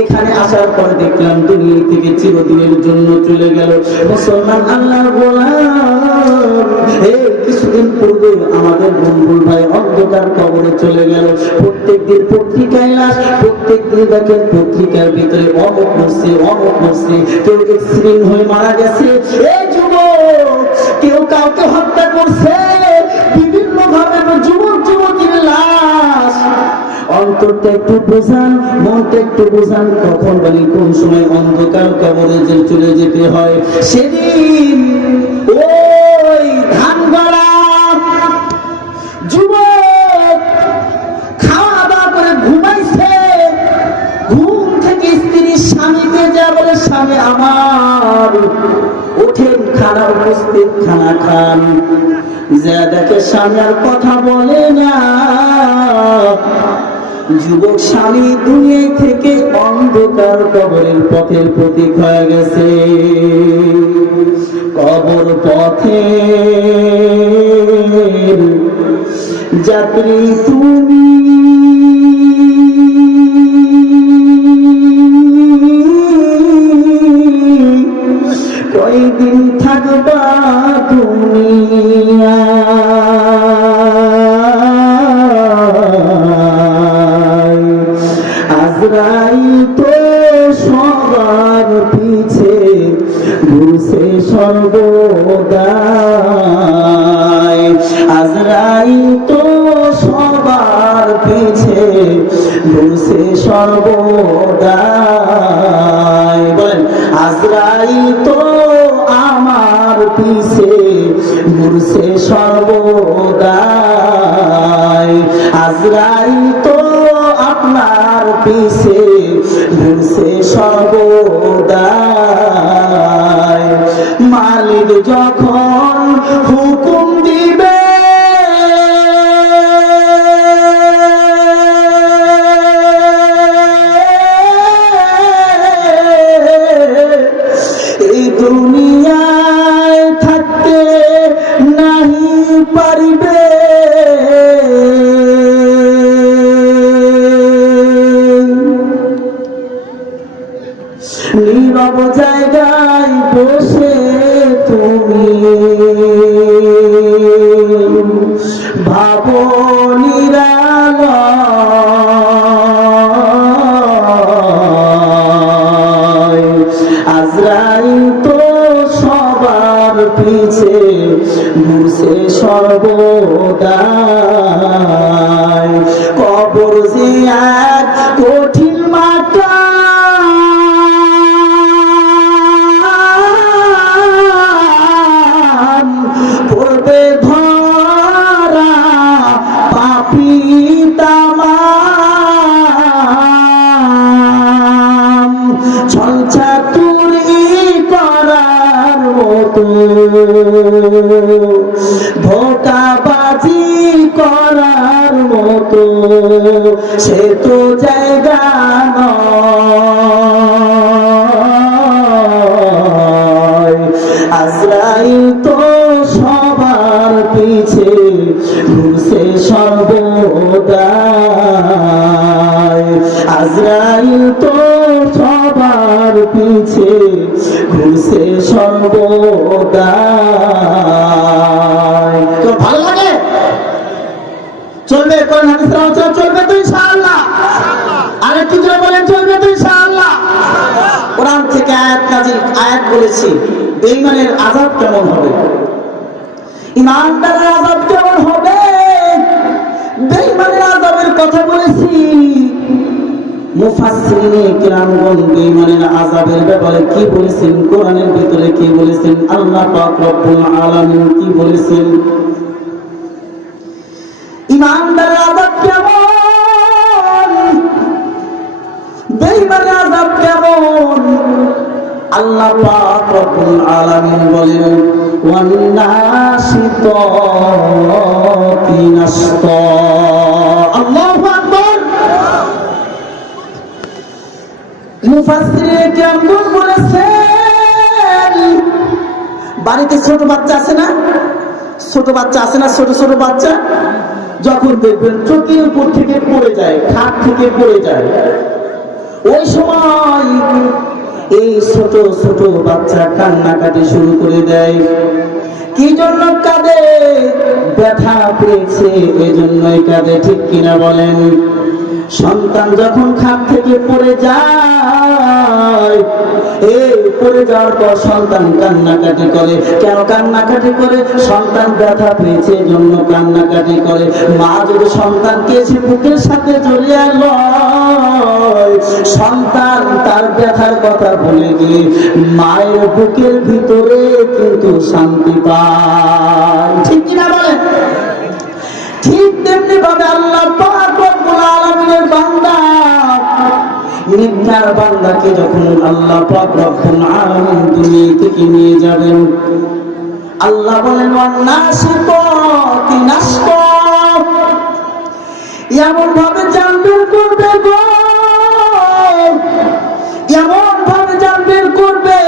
এখানে আসার পর দেখলাম দুনিয়া থেকে চিরদিনের জন্য চলে গেল। মুসলমান আল্লাহর গোলাম, কিছুদিন পূর্বে আমাদের বন্ধু ভাই অন্ধকার কবরে চলে গেল। প্রত্যেকদিন পত্রিকায় লাশ, প্রত্যেকদিন দেখেন পত্রিকার ভিতরে অমুক মরছে, অমুক মরছে, কেউ অ্যাক্সিডেন্ট হয়ে মারা গেছে। এই যুবক, কেউ কাউকে হত্যা করছে, বিভিন্ন ভাবে যুবক যুবতীর লাশ। অন্তরটা একটু বোঝান, মনটা একটু বোঝান, কখন বলি কোন সময় অন্ধকার কবরে যে চলে যেতে হয়। সেদিন ওই ধানগড়া যুবক খাওয়া দাওয়া করে ঘুমাইছে, ঘুম থেকে স্ত্রী স্বামীকে যা বলে, স্বামী আমার উঠে ইফতির খানা খান, যা দেখে স্বামী আর কথা বলে না। যুবক স্বামী দুনিয়া থেকে অন্ধকার কবরের পথের প্রতীক হয়ে গেছে। কবর পথে যাত্রী তুমি, কয়দিন থাকবা দুনিয়া। আজরাইল তো সবার পিছে ঘুরছে সর্বদাই। আজরাইল তো সবার পিছে ঘুরছে সর্বদাই। বলেন আজরাইল তো আমার পিছে ঘুরছে সর্বদাই। আজরাইল তো আপনার পিছে ঘুরছে সর্বদাই। মালিক যখন হুকুম দিবে এই দুনিয়ায় থাকতে নাহি পারিবে। নীরব জায়গায় বসে তুমি ভাবো নিরালয়। আজরাইল তো সবার পিছে ঘুরছে সর্বদাই। কবর যে এক কঠিন মাটা, পড়বে ধরা পাপী তামাম। ছলছাতুরি করার মতো, ধোঁকাবাজি করার মতো সে তো জায়গা নয়। আজরাইল তো সবার পিছে ঘুরছে সর্বদাই। আজরাইল তো সবার পিছে ঘুরছে সর্বদাই। তো ভালো লাগে? চলবে? কোন হাদিসে আছে চলবে তো ইনশাআল্লাহ? আরে কি করে বলেন চলবে তো ইনশাআল্লাহ? কোরআন থেকে আয়াত বলেছি। বেঈমানের আযাব কেমন হবে, ঈমানদারের আযাব কেমন হবে। বেঈমানের আযাবের কথা বলেছি। মুফাসসিরিনে কিরামগণ বেঈমানের আযাবের ব্যাপারে কি বলেছেন, কোরআনের ভিতরে কি বলেছেন, আল্লাহ পাক রব্বুল আলামিন কি বলেছেন। ঈমানদারের আযাব কেমন, বেঈমানের আযাব কেমন, আল্লাহ পাক রব্বুল আলামিন বলেন ওয়ান নাশিতাতি নাশতা। আল্লাহু আকবার। মুফাসসিরিনে কিরামগণ বলেছেন, বাড়িতে ছোট বাচ্চা আছে না, ছোট বাচ্চা আছে না, ছোট ছোট বাচ্চা যখন দেখবেন চোখের উপর থেকে পড়ে যায়, খাট থেকে পড়ে যায়, ওই সময় এই ছোট ছোট বাচ্চা কান্নাকাটি শুরু করে দেয়। কি জন্য কাঁদে? ব্যথা পেয়েছে এজন্যই কাঁদে, ঠিক কিনা বলেন? সন্তান যখন খাট থেকে পড়ে যায়, এই পড়ে যাওয়ার পর সন্তান কান্নাকাটি করে। কেন কান্নাকাটি করে? সন্তান ব্যথা পেয়েছে জন্য কান্নাকাটি করে। মা যদি সন্তানকে এসে বুকের সাথে জড়িয়ে লয়, সন্তান তার ব্যথার কথা ভুলে গিয়ে মায়ের বুকের ভিতরে কিন্তু শান্তি পায়, ঠিক কিনা বলেন? ঠিক তেমনি ভাবে আল্লাহ পাক রব্বুল আলামিনের বান্দা, নেককার বান্দাকে যখন আল্লাহ পাক রব্বুল আলামিন দুনিয়া থেকে নিয়ে যাবেন, আল্লাহ বলেন ওয়ান্নাশিতাতি নাশতা, এমন ভাবে জানবেন করবে গো, এমন ভাবে জানবেন করবে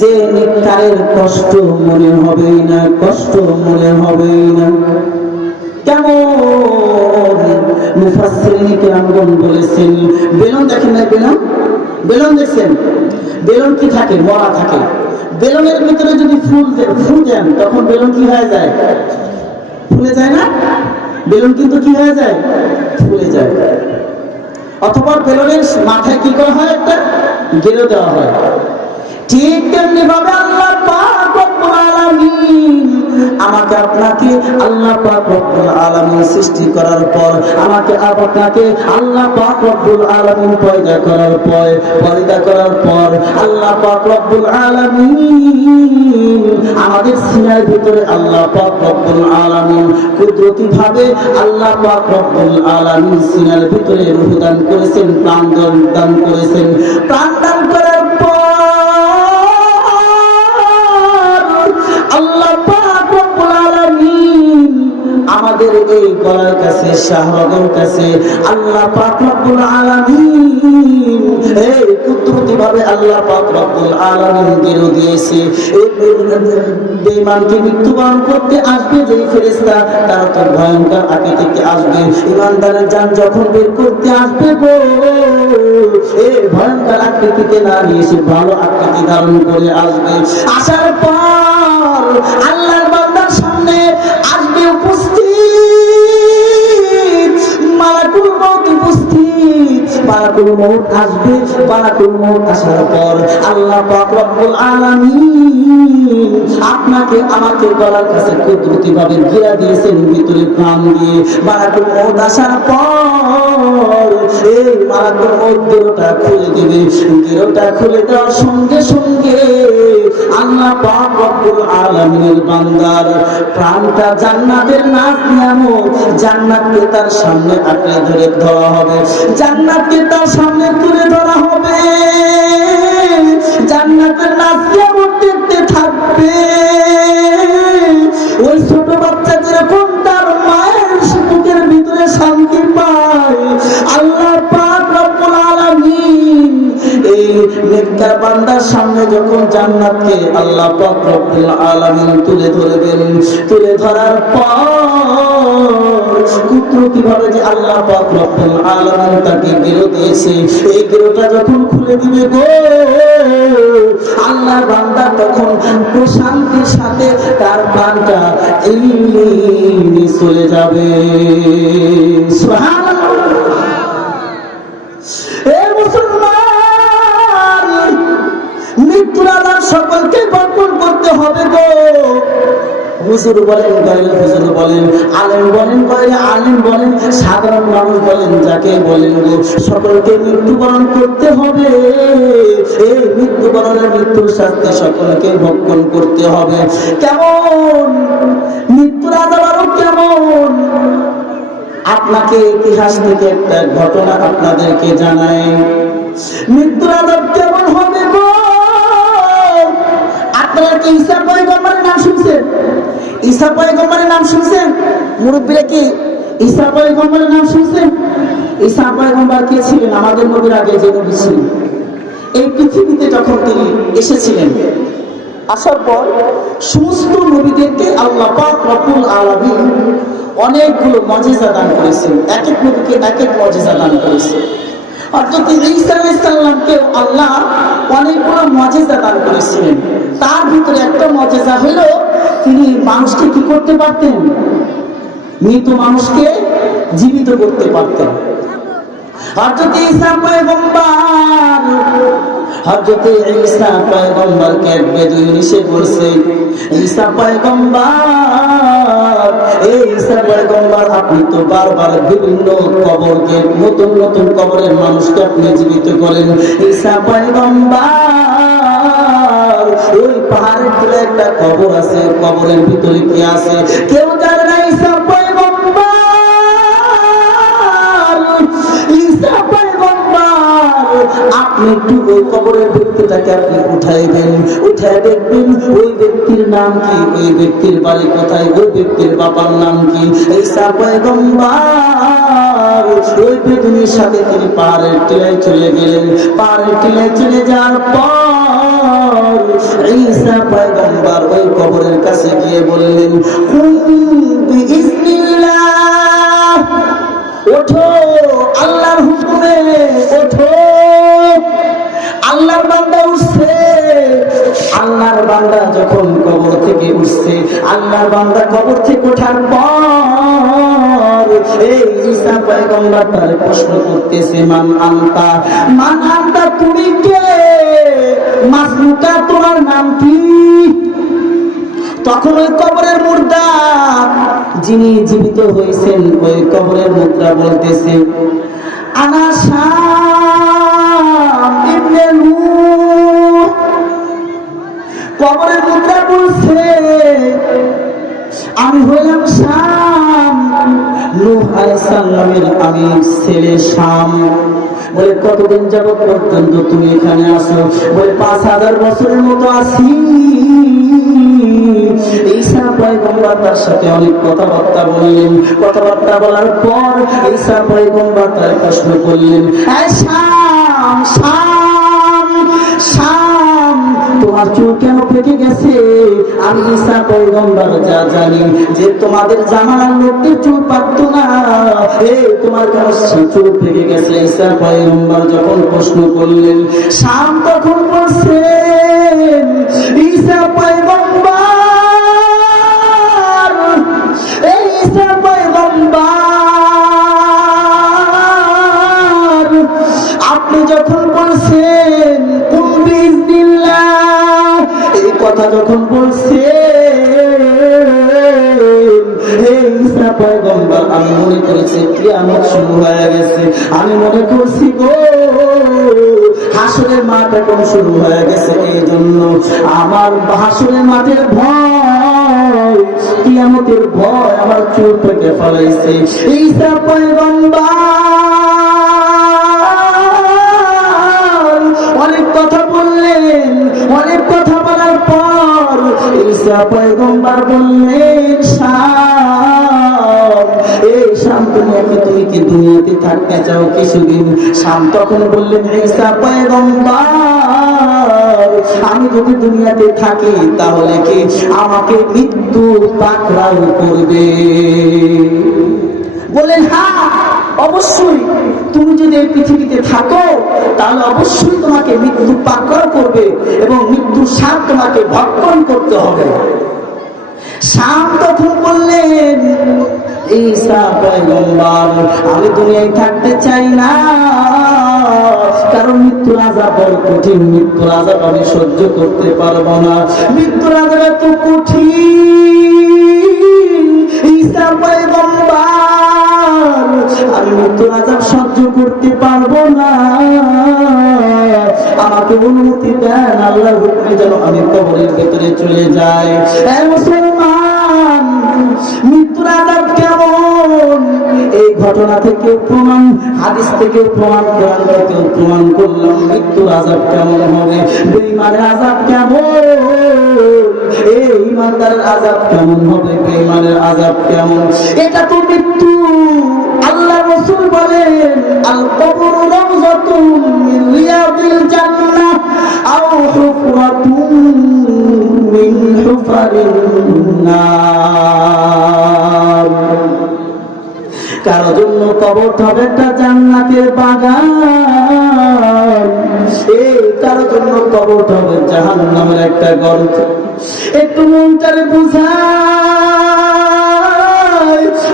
যে নিকারের কষ্ট মনে হবেই না, কষ্ট মনে হবেই না। কেমন মুফাসসিরিন কেরামগণ বলেছেন, বেলুন দেখেন না, বেলুন দেখছেন, বেলুন কি থাকে? মরা থাকে। বেলুনের ভিতরে যদি ফুল দেন তখন বেলুন কি হয়ে যায়? ফুলে যায় না? বেলুন কিন্তু কি হয়ে যায়? ফুলে যায়। অথবা বেলুনের মাথায় কি করা হয়? একটা গেরো দেওয়া হয়। ঠিক তেমনি ভাবে আল্লাহ পাক রব্বুল আলামিন আমাকে আপনাকে, আল্লাহ পাক রব্বুল আলামিন সৃষ্টি করার পর আমাকে আপনাকে আল্লাহ পাক রব্বুল আলামিন পয়দা করার পর আল্লাহ পাক রব্বুল আলামিন আমাদের সিনার ভিতরে আল্লাহ পাক রব্বুল আলামিন কুদরতি ভাবে আল্লাহ পাক রব্বুল আলামিন সিনার ভিতরে রূহ দান করেছেন, প্রাণ দান করেছেন। প্রাণ দান করার পর আল্লাহ পাক রব্বুল আলামিন আমাদের এই গলার কাছে, শাহবাগের কাছে আল্লাহ পাক রব্বুল আলামিন এই কুদরতি ভাবে আল্লাহ পাক রব্বুল আলামিন গেরো দিয়েছে। এই বেঈমানকে মৃত্যুবরণ করতে আসবে যে ফেরেশতা, তার তো ভয়ঙ্কর আকৃতিতে আসবে। ঈমানদারের জান যখন বের করতে আসবে গো, এই ভয়ঙ্কর আকৃতিতে না নিয়ে এসে ভালো আকৃতি ধারণ করে আসবে। আসার পর আল্লাহর বান্দার সামনে আসবে উপস্থিত মালাকুল মউত, উপস্থিত মালাকুল মউত আসবে। মালাকুল মউত আসার পর আল্লাহ পাক রব্বুল আলামিন আপনাকে আমাকে গলার কাছে কুদরতি ভাবে ঘিরা দিয়েছেন, ভিতরে প্রাণ দিয়ে। মালাকুল মউত আসার পর এই মালাকুল মউত গেরোটা খুলে দেবে। গেরোটা খুলে দেওয়ার সঙ্গে সঙ্গে আল্লাহ পাক রব্বুল আলামিনের বান্দার প্রাণটা জান্নাতের নাজ নিয়ামত, জান্নাতকে তার সামনে আঁকড়ে ধরা হবে, জান্নাতকে তার সামনে তুলে ধরা হবে, জান্নাতের নাজ নিয়ামত দেখতে থাকবে। ওই ছোট বাচ্চা যেরকম তার মায়ের বুকের ভিতরে শান্তি পায়, আল্লাহ পাক রব্বুল আলামিন এই নেককার বান্দার সামনে যখন জান্নাতকে আল্লাহ পাক রব্বুল আলামিন তুলে ধরবেন, তুলে ধরার পর কুদরতি ভাবে যে আল্লাহ পাক রব্বুল আলামিন তাকে গেরো দিয়েছে, এই গেরোটা যখন খুলে দিবে গো, আল্লাহর বান্দা তখন প্রশান্তির সাথে তার প্রাণটা এমনি চলে যাবে। সুবহানাল্লাহ। এ মুসলমান, মৃত্যুর আলাম সকলকে বরণ করতে হবে গো। হুজুর বলেন, গায়রে হুজুর বলেন, আলেম বলেন, গায়রে আলেম বলেন, সাধারণ মানুষ বলেন, যাকে বলেন গো, সকলকে মৃত্যুবরণ করতে হবে। এই মৃত্যুবরণের মৃত্যুর সাথে সকলকে ভক্ষণ করতে হবে। কেমন মৃত্যুর আদাবারও কেমন? আপনাকে ইতিহাস থেকে একটা ঘটনা আপনাদেরকে জানাই। মৃত্যুর আযাব কেমন হবে গো? আপনারা কি ঈসা পয়গম্বরের নাম শুনছেন? ঈসা পয়গম্বরের নাম শুনছেন? মুরব্বীরা কি ঈসা পয়গম্বরের নাম শুনছেন? ঈসা পয়গম্বর কে ছিলেন? আমাদের নবীর আগে যে নবী ছিলেন। এই পৃথিবীতে যখন তিনি এসেছিলেন, আসার পর সমস্ত নবীদেরকে আল্লাহ পাক রব্বুল আলামিন অনেকগুলো মুজিজা দান করেছেন। এক এক নবীকে এক এক মুজিজা দান করেছেন। অর্থাৎ ঈসা আলাইহিস সালামকে আল্লাহ অনেকগুলো মুজিজা দান করেছিলেন। তার ভিতরে একটা মুজিজা হলো তিনি মানুষকে কি করতে পারতেন? মৃত মানুষকে জীবিত করতে পারতেন। হযরত ঈসা পয়গম্বর, হযরত ঈসা পয়গম্বরকে এক বেদুইন এসে বলছে, ঈসা পয়গম্বর, এই ঈসা পয়গম্বর, আপনি তো বারবার বিভিন্ন কবরকে, নতুন নতুন কবরের মানুষকে আপনি জীবিত করেন। ঈসা পয়গম্বর, ওই পাহাড়ের তুলে একটা কবর আছে, কবরের ভিতরে কি আছে কেউ জানে না। ঈসা পয়গম্বর, ঈসা পয়গম্বর, আপনি একটু ওই কবরের ব্যক্তিটাকে আপনি উঠাইবেন, উঠায় দেখবেন ওই ব্যক্তির নাম কি, ওই ব্যক্তির বাড়ি কোথায়, ওই ব্যক্তির বাবার নাম কি। ঈসা পয়গম্বর ওই বেদুনের সাথে তিনি পাহাড়ের টিলায় চলে গেলেন। পাহাড়ের টিলায় চলে যাওয়ার পর ঈসা পয়গম্বর ওই কবরের কাছে গিয়ে বললেন, বিইজনিল্লাহ, ওঠো আল্লাহর হুকুমে ওঠো। আল্লাহর বান্দা উঠছে। আল্লাহর বান্দা যখন কবর থেকে উঠছে, আল্লাহর বান্দা কবর থেকে ওঠার পর এই ঈসা পয়গম্বর তার প্রশ্ন করতেছে, মান আনতা, মান আনতা, তুমি কে? মাসলুকা, তোমার নাম কি? তখন ওই কবরের মুর্দা, যিনি জীবিত হয়েছেন, ওই কবরের মুদ্রা বলতেছে, আনা শাম ইবনে নূহ। কবরের মুদ্রা বলছে, আমি হলাম শাম, নূহ আলাইহিস সালামের আমি ছেলে শাম। বলে কতদিন যাবত পর্যন্ত তুমি এখানে আসো? বলে 5000 বছরের মতো আছি। ঈসা পয়গম্বর তার সাথে অনেক কথাবার্তা বললেন। কথাবার্তা বলার পর ঈসা পয়গম্বর তার প্রশ্ন করলেন, শাম শাম শাম, তোমার চুল কেন পেকে গেছে? আমি ঈসা পয়গম্বর যা জানি যে তোমাদের জামানার লোকদের চুল পাকতো না, তোমার কেন চুল পেকে গেছে? ঈসা পয়গম্বর যখন প্রশ্ন করলেন, শাম তখন বলছেন, ঈসা পয়গম্বর, ঈসা পয়গম্বর, আপনি যখন বলছেন কুম বিইজনিল্লাহ, এই কথা যখন বলছেন, ঈসা পয়গম্বর, আমি মনে করেছি কিয়ামত শুরু হয়ে গেছে। আমি মনে করছি গো হাসরের মাঠ এখন শুরু হয়ে গেছে। এই জন্য আমার হাসরের মাঠের ভয়, কিয়ামতের ভয় আমার চুল পেটে ফেলাইছে। ঈসা পয়গম্বর অনেক কথা বললেন। অনেক কথা বলার পর ঈসা পয়গম্বর বললেন, শাম, এই শাম, তুমি কি দুনিয়াতে থাকতে চাও কিছুদিন? শাম তখন বললেন, ঈসা পয়গম্বর, আমি যদি দুনিয়াতে থাকি তাহলে কি আমাকে মৃত্যু পাকড়াও করবে? বলেন, হ্যাঁ অবশ্যই, তুমি যদি এই পৃথিবীতে থাকো তাহলে অবশ্যই তোমাকে মৃত্যু পাকড়াও করবে এবং মৃত্যুর স্বাদ তোমাকে ভক্ষণ করতে হবে। শাম তখন বললেন, ঈসা পয়গম্বর, আমি দুনিয়ায় থাকতে চাই না, কারণ মৃত্যুর আযাব বড় কঠিন। মৃত্যুর আযাব আমি সহ্য করতে পারবো না। মৃত্যুর আযাব এত কঠিন ঈসা পয়গম্বর, আমি মৃত্যুর আযাব সহ্য করতে পারবো না। আমাকে অনুমতি দেন, আল্লাহর হুকুমে যেন আমি কবরের ভেতরে চলে যাই। মুসলমান, মৃত্যুর আযাব কেমন এই ঘটনা থেকে প্রমাণ, হাদিস থেকে প্রমাণ, কোরআন থেকে প্রমাণ করলাম মৃত্যুর আযাব কেমন হবে। বেঈমানের আযাব কেমন, এই ঈমানদারের আযাব কেমন হবে, বেঈমানের আযাব কেমন। এটা তো মৃত্যু। আল্লাহ রাসূল বলেন, আল কবরু রাওযাতুন মিন রিয়াদিল জান্নাহ আও হুফরাতুন মিন হুফারিন নার। কারো জন্য কবর হবে একটা জান্নাতের বাগান, কারো জন্য কবর হবে জাহান্নামের একটা গর্ত। একটু মনটারে বুঝাই,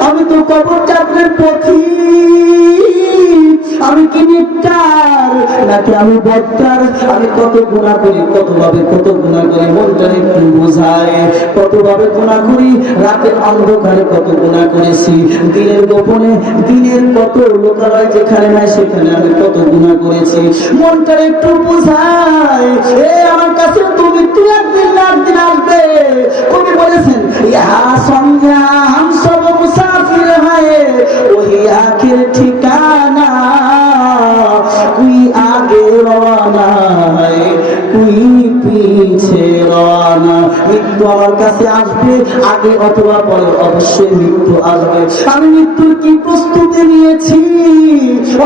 আমি তো কবর যাত্রার পথি, আমি কি নিকার নাকি আমি বক্তার? আমি কত গুনাহ করি, কতভাবে কত গুনাহ করি, মনটারে একটু বুঝাই। কতভাবে গুনাহ করি, রাতের অন্ধকারে কত গুনাহ করেছি, দিনের গোপনে, দিনের কত লোকালয় যেখানে নাই সেখানে আমি কত গুনাহ করেছি। মনটারে একটু বুঝাই। আমার কাছে তুমি একদিন না একদিন আসবে। কবি বলেছেন, ইহা সন্ধ্যা হাম সব মুসাফির হয়, ওহি আখির ঠিকানা, কুই আগে রওনা কাছে আসবে, আগে অথবা পরে অবশ্যই মৃত্যু আসবে। আমি মৃত্যুর কি প্রস্তুতি নিয়েছি?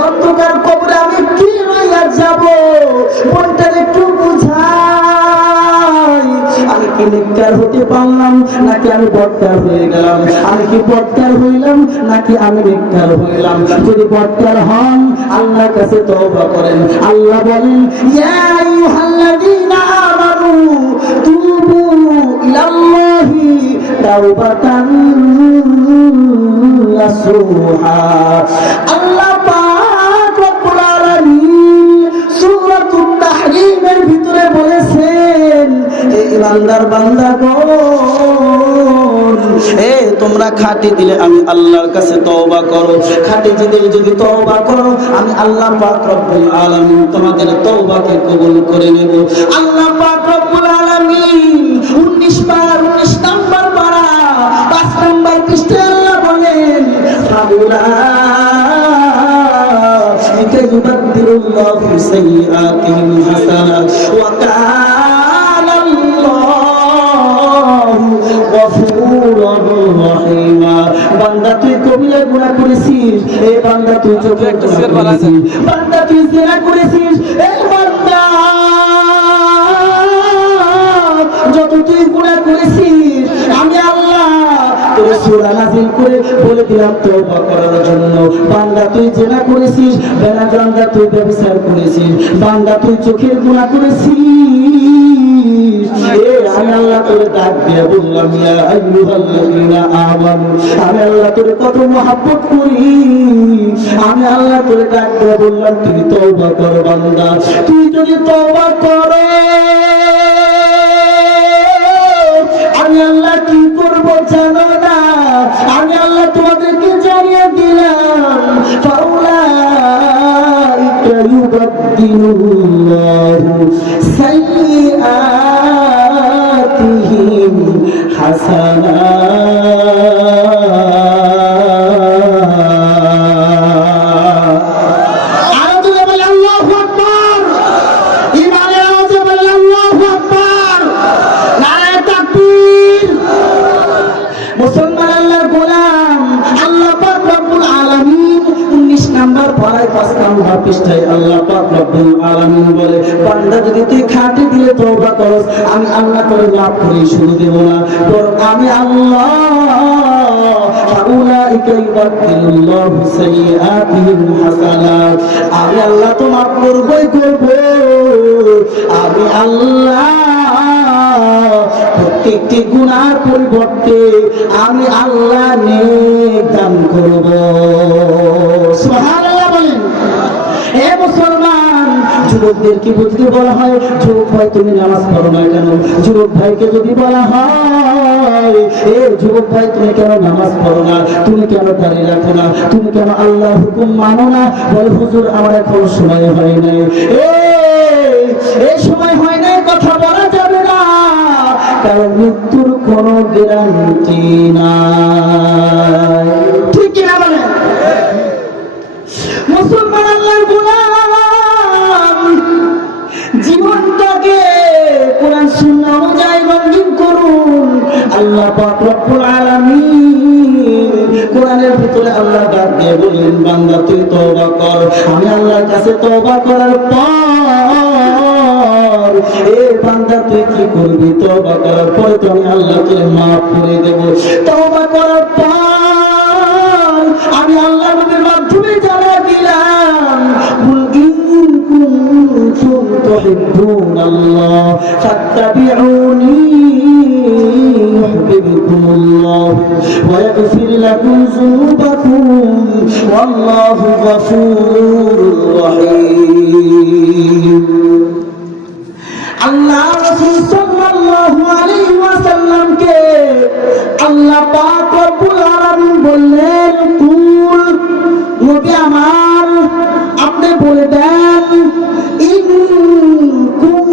অন্ধকার কবরে আমি কি হইয়া যাব? কোনটার একটু বুঝাই। আমি কি নেককার হতে পারলাম নাকি আমি বদকার হয়ে গেলাম? আমি কি বদকার হইলাম নাকি আমি নেককার হইলাম? যদি বদকার হন আল্লাহর কাছে তওবা করেন। আল্লাহ বলেন, ইয়া আইয়ুহাল্লাযীনা আমানু তুবু ইলাল্লাহি তাওবাতান নাসুহা। আল্লাহ পাক রব্বুল আলামিন সূরাতুত তাহরীমের ভিতরে বলেছেন, হে ইমানদার বান্দাগণ, তোমরা খাঁটি দিলে আমি আল্লাহর কাছে তওবা করো। খাঁটি দিলে যদি তওবা করো আমি আল্লাহ পাক রব্বুল আলামিন তোমাদের তওবাকে কবুল করে নেব। আল্লাহ পাক রব্বুল আলামিন 19 নম্বর পারা 5 নম্বর পৃষ্ঠায় আল্লাহ বলেন, ফাউলাইকা ইউবাদদিলুল্লাহু সাইয়্যাতিহিম হাসানাত ওয়া কানা আল্লাহু গফুরুর রহিমা। বান্দা তুই কবিরা গুনাহ করেছিস, এই বান্দা তুই চোখে গুনাহ করেছিস, বান্দা তুই জিনা করেছিস, এই বান্দা যত তুই গুনাহ করেছিস আমি আল্লাহ তোর সূরা নাযিল করে বলে দিলাম তওবা করার জন্য। বান্দা তুই জিনা করেছিস, বান্দা তুই ব্যভিচার করেছিস, বান্দা তুই চোখের গুনাহ করেছিস, আমি আল্লাহ তোরে ডাক দিয়ে বললাম, ইয়া আইয়ুহাল্লাযীনা আমানু। আমি আল্লাহ তোরে কত মহব্বত করি, আমি আল্লাহ তোরে ডাক দিয়ে বললাম তুই তওবা কর বান্দা। তুই যদি তওবা করে আমি আল্লাহ কি করব জানো না? আমি আল্লাহ তোমাদেরকে জানিয়ে দিলাম, ফাউলাইকা ইউবাদদিলুল্লাহু সাইয়্যাতিহিম হাসানাত। আরো বলে আল্লাহু আকবার। ইমানের আওয়াজে বলে আল্লাহু আকবার। নারায়ে তাকবীর। মুসলমান আল্লাহর গোলাম, আল্লাহ পাক রব্বুল আলামিন 19 নম্বর পারায় 5 নম্বর পৃষ্ঠায় আল্লাহ পাক রব্বুল আলামিন বলে, বান্দা যদি তুই খাঁটি দিলে তওবা করস আমি আল্লাহ তোরে মাফ করে শুরু দেব না, বরং আমি আল্লাহ ফাউলাইকা ইউবাদদিলুল্লাহু সাইয়্যাতিহিম হাসানাত। আমি আল্লাহ তো মাফ করবই করব। আমি আল্লাহ প্রত্যেকটি গুনার পরিবর্তে আমি আল্লাহ নেক দান করব। সুবহানাল্লাহ বলেন। হে মুসলমান, যুবকদেরকে বুঝতে বলা হয়, যুবক ভাই তুমি নামাজ পড়ো না কেন? যুবক ভাইকে যদি বলা হয়, এ যুবক ভাই তুমি কেন নামাজ পড়ো না, তুমি কেন দাঁড়িয়ে রাখো না, তুমি কেন আল্লাহর হুকুম মানো না? বলে হুজুর আমার এখন সময় হয় নাই। এই সময় হয় নাই কথা বলা যাবে না, কারণ মৃত্যুর কোনো গ্যারান্টি নাই। ঠিক কিনা বলেন? মুসলমান আল্লাহর গোলাম, জীবনটাকে কোরআন সুন্নাহ অনুযায়ী রঙিন করুন। আল্লাহ পাক রব্বুল আলামিন কোরআনের ভিতরে আল্লাহ ডাক দিয়ে বললেন, বান্দা তুই তওবা কর। আমি আল্লাহর কাছে তওবা করার পর এ বান্দা তুই কি করবি? তওবা করার পরে তো আমি আল্লাহ তোরে মাফ করে দেব। তওবা করার পর আমি আল্লাহ নবীর মাধ্যমে জানা দিলাম, কুল ইন কুনতুম তুহিব্বুনাল্লাহ ফাত্তাবিউনি ইউহিব্বুকুমুল্লাহ ওয়া ইয়াগফির লাকুম যুনুবাকুম ওয়াল্লাহু গফুরুর রহিম। আল্লাহ রাসূল সাল্লাল্লাহু আলাইহি ওয়াসাল্লামকে আল্লাহ পাক রব্বুল আলামিন বললেন, কুল নবী আমার আপনি বলে দেন, ইন কুনতুম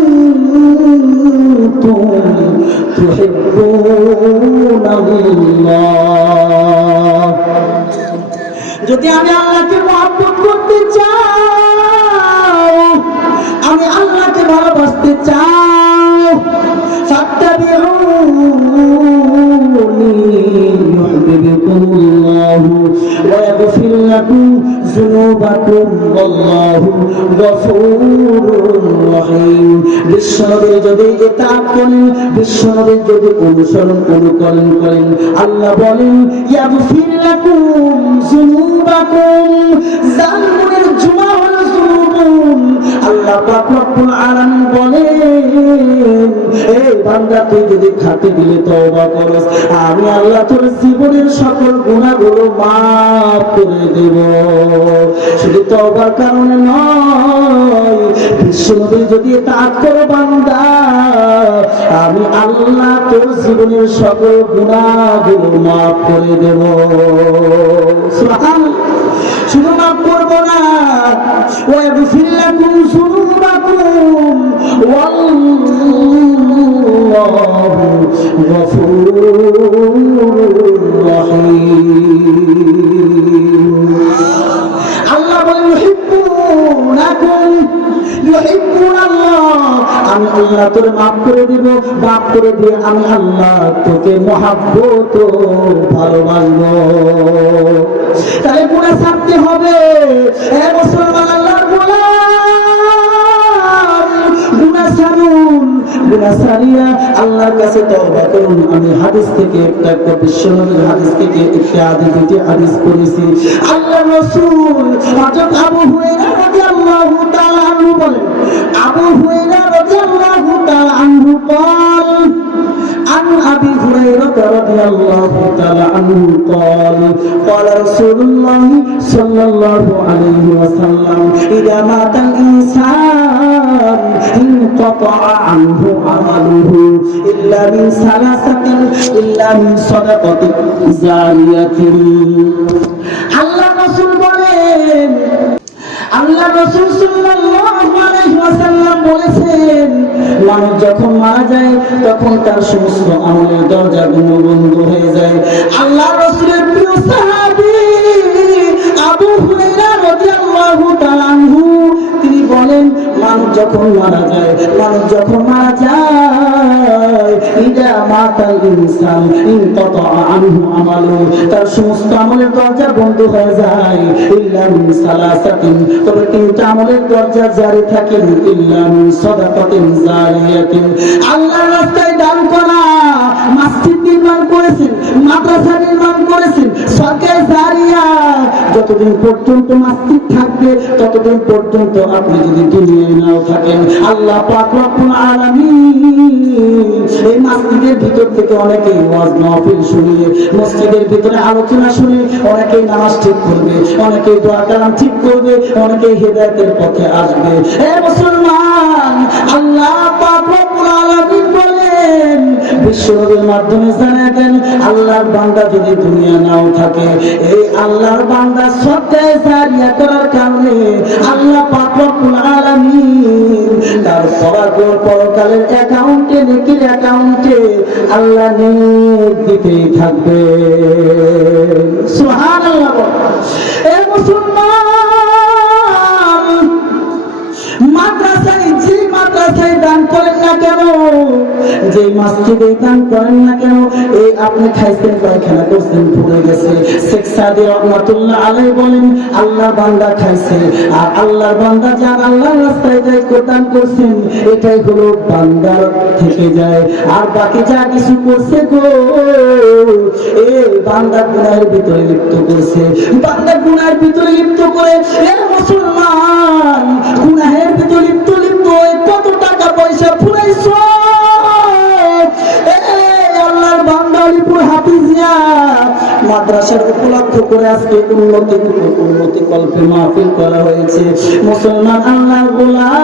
তুহিব্বুনাল্লাহ। যদি আমি আল্লাহকে মহব্বত করতে চাই, আমি আল্লাহকে ভালোবাসতে চাই, ফাত্তাবিউনি يحببكم الله ويغفر لكم ذنوبكم والله غفور رحيم বিশ্বনবীর যদি ইতাআত করেন বিশ্বনবীর যদি অনুকরণ করেন আল্লাহ বলেন ইয়াগফির লাকুম যুনুবাকুম জানমুনের জুমা হলো যুনুবুন আল্লাহ পাক রব্বুল আলামিন বলেন এই বান্দা তুই যদি খাতে দিলে তওবা করস আমি আল্লাহ তোর জীবনের সকল গুনাহগুলো মাফ করে দেব শুধু তওবার কারণে নয় বিশ্বনবী যদি ইতাআত করো বান্দা আমি আল্লাহ তোর জীবনের সকল গুনাহগুলো মাফ করে দেব সুবহানাল্লাহ শুধু মাফ করবো না ওয়াগফির লাকুম যুনুবাকুম ওয়াল্লাহু গফুরুর রহিম আল্লাহ বলেন আমি আল্লাহ তোর মাফ করে দিব মাফ করে দিয়ে আমি আল্লাহ তোকে মহাব্বত ভালোবাসবো তাহলে গুনাহ ছাড়তে হবে এ মুসলমান আল্লাহর গোলাম গুনাহ ছাড়ুন গুনাহ ছাড়িয়া আল্লাহর কাছে তওবা করুন আমি হাদিস থেকে একটা বিশ্বনবীর হাদিস থেকে দুটি হাদিস পড়েছি আল্লাহর রাসূল হযরত আবু হুরায়রা রাদিয়াল্লাহু তাআলা আনহু বলেন আবু হুরায়রা রাদিয়াল্লাহু তাআলা আনহু قال عن أبي هريرة رضي الله تعالى عنه قال قال رسول الله صلى الله عليه وسلم إذا مات الإنسان انقطع عنه عمله إلا من ثلاثة إلا من صدقة جارية الله رسول বলেন আল্লাহ রাসূল সাল্লাল্লাহু আলাইহি ওয়াসাল্লাম বলেছেন মানুষ যখন মারা যায় তখন তার সমস্ত আমলের দরজাগুলো বন্ধ হয়ে যায় আল্লাহ রাসূলের প্রিয় সাহাবী আবু হুরায়রা রাদিয়াল্লাহু তাআলা আনহু তিনি বলেন মানুষ যখন মারা যায় ইদা মাতাল ইনসান ইনকাতা আনহু আমালু তার সমস্ত আমলের দরজা বন্ধ হয়ে যায় ইল্লা মিন সালাসাতিন তবে তিনটা আমলের দরজা জারি থাকে ইল্লা মিন সাদাকাতিন জারিয়াতিন আল্লাহর রাস্তায় দান করা মসজিদ নির্মাণ করেছেন মাদ্রাসা নির্মাণ করেছেন সদকা জারিয়া যতদিন পর্যন্ত মসজিদ থাকবে ততদিন পর্যন্ত আপনি যদি দুনিয়ায় নাও থাকেন আল্লাহ পাক রব্বুল আলামিন এই মসজিদের ভিতর থেকে অনেকেই ওয়াজ মাহফিল শুনিয়ে মসজিদের ভিতরে আলোচনা শুনে অনেকেই নামাজ ঠিক করবে অনেকেই দোয়া কালাম ঠিক করবে অনেকেই হেদায়েতের পথে আসবে হে মুসলমান আল্লাহ পাক রব্বুল আলামিন বলেন বিশ্বনবীর মাধ্যমে জানিয়ে দেন আল্লাহর বান্দা যদি দুনিয়া নাও থাকে এই আল্লাহর বান্দা সদকা জারিয়া করার কারণে আল্লাহ পাক রব্বুল আলামিন তার পরকালের অ্যাকাউন্টে নেকির অ্যাকাউন্টে আল্লাহ নেক দিতেই থাকবে সুবহানাল্লাহ এ মুসলমান মাদ্রাসায় দান করেন না কেন যে মসজিদে দান করেন না কেন এই আপনি খাইছেন পায়খানা করছেন ভুলে গেছে শেখ সাদি রহমাতুল্লাহ আলাইহি বলেন আল্লাহর বান্দা খাইছে আর আল্লাহর বান্দা যান আল্লাহর রাস্তায় যায় দান করছেন এটাই হলো বান্দার থেকে যায় আর বাকি যা কিছু করছে গো এই বান্দা গুনাহের ভিতরে লিপ্ত করছে বান্দা গুনাহের ভিতরে লিপ্ত করে এ মুসলমান গুনাহের ভিতরে লিপ্ত কত টাকা পয়সা ফুরাইছো আল্লাহর বান্দা আলিপুর হাফিজিয়া মাদ্রাসার উপলক্ষ করে আজকে উন্নতি কল্পে মাহফিল করা হয়েছে মুসলমান আল্লাহর গোলাম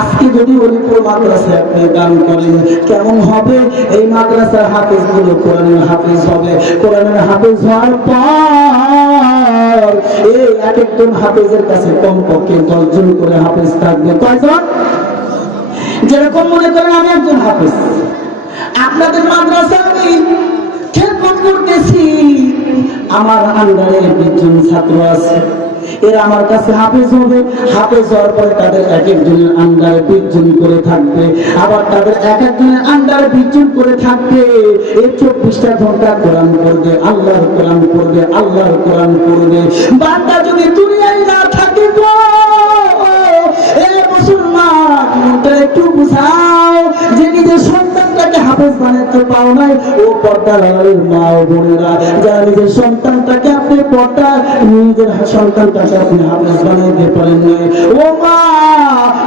আজকে যদি অলিপুর মাদ্রাসায় আপনি দান করেন কেমন হবে এই মাদ্রাসার হাফেজ গুলো কোরআনের হাফেজ হবে কোরআনের হাফেজ হওয়ার পর এই এক একজন হাফেজের কাছে কমপক্ষে 10 জন করে হাফেজ থাকবে কয়জন যেরকম মনে করেন আমি একজন হাফেজ আপনাদের মাদ্রাসায় আমি খেদমত করতেছি আমার আন্ডারে 20 জন ছাত্র আছে এরা আমার কাছে হাফেজ হবে, হাফেজ হওয়ার পরে তাদের এক একজনের আন্ডারে 20 জন করে থাকবে, আবার তাদের এক একজনের আন্ডারে 20 জন করে থাকবে। এই 24টা ঘন্টা কোরআন পড়বে, আল্লাহর কোরআন পড়বে, আল্লাহর কোরআন পড়বে। বান্দা যদি দুনিয়ায় না থাকে গো, এ মুসলমান মনটা একটু বুঝাও যে নিজের সন্তানটাকে হাফেজ বানাতে পাও নাই। ও পর্দার আড়ালের মা ও বোনেরা, যারা নিজের সন্তানটাকে আপনি পর্দা, নিজের সন্তানটাকে আপনি হাফেজ বানাইতে পারেন নাই, ও মা,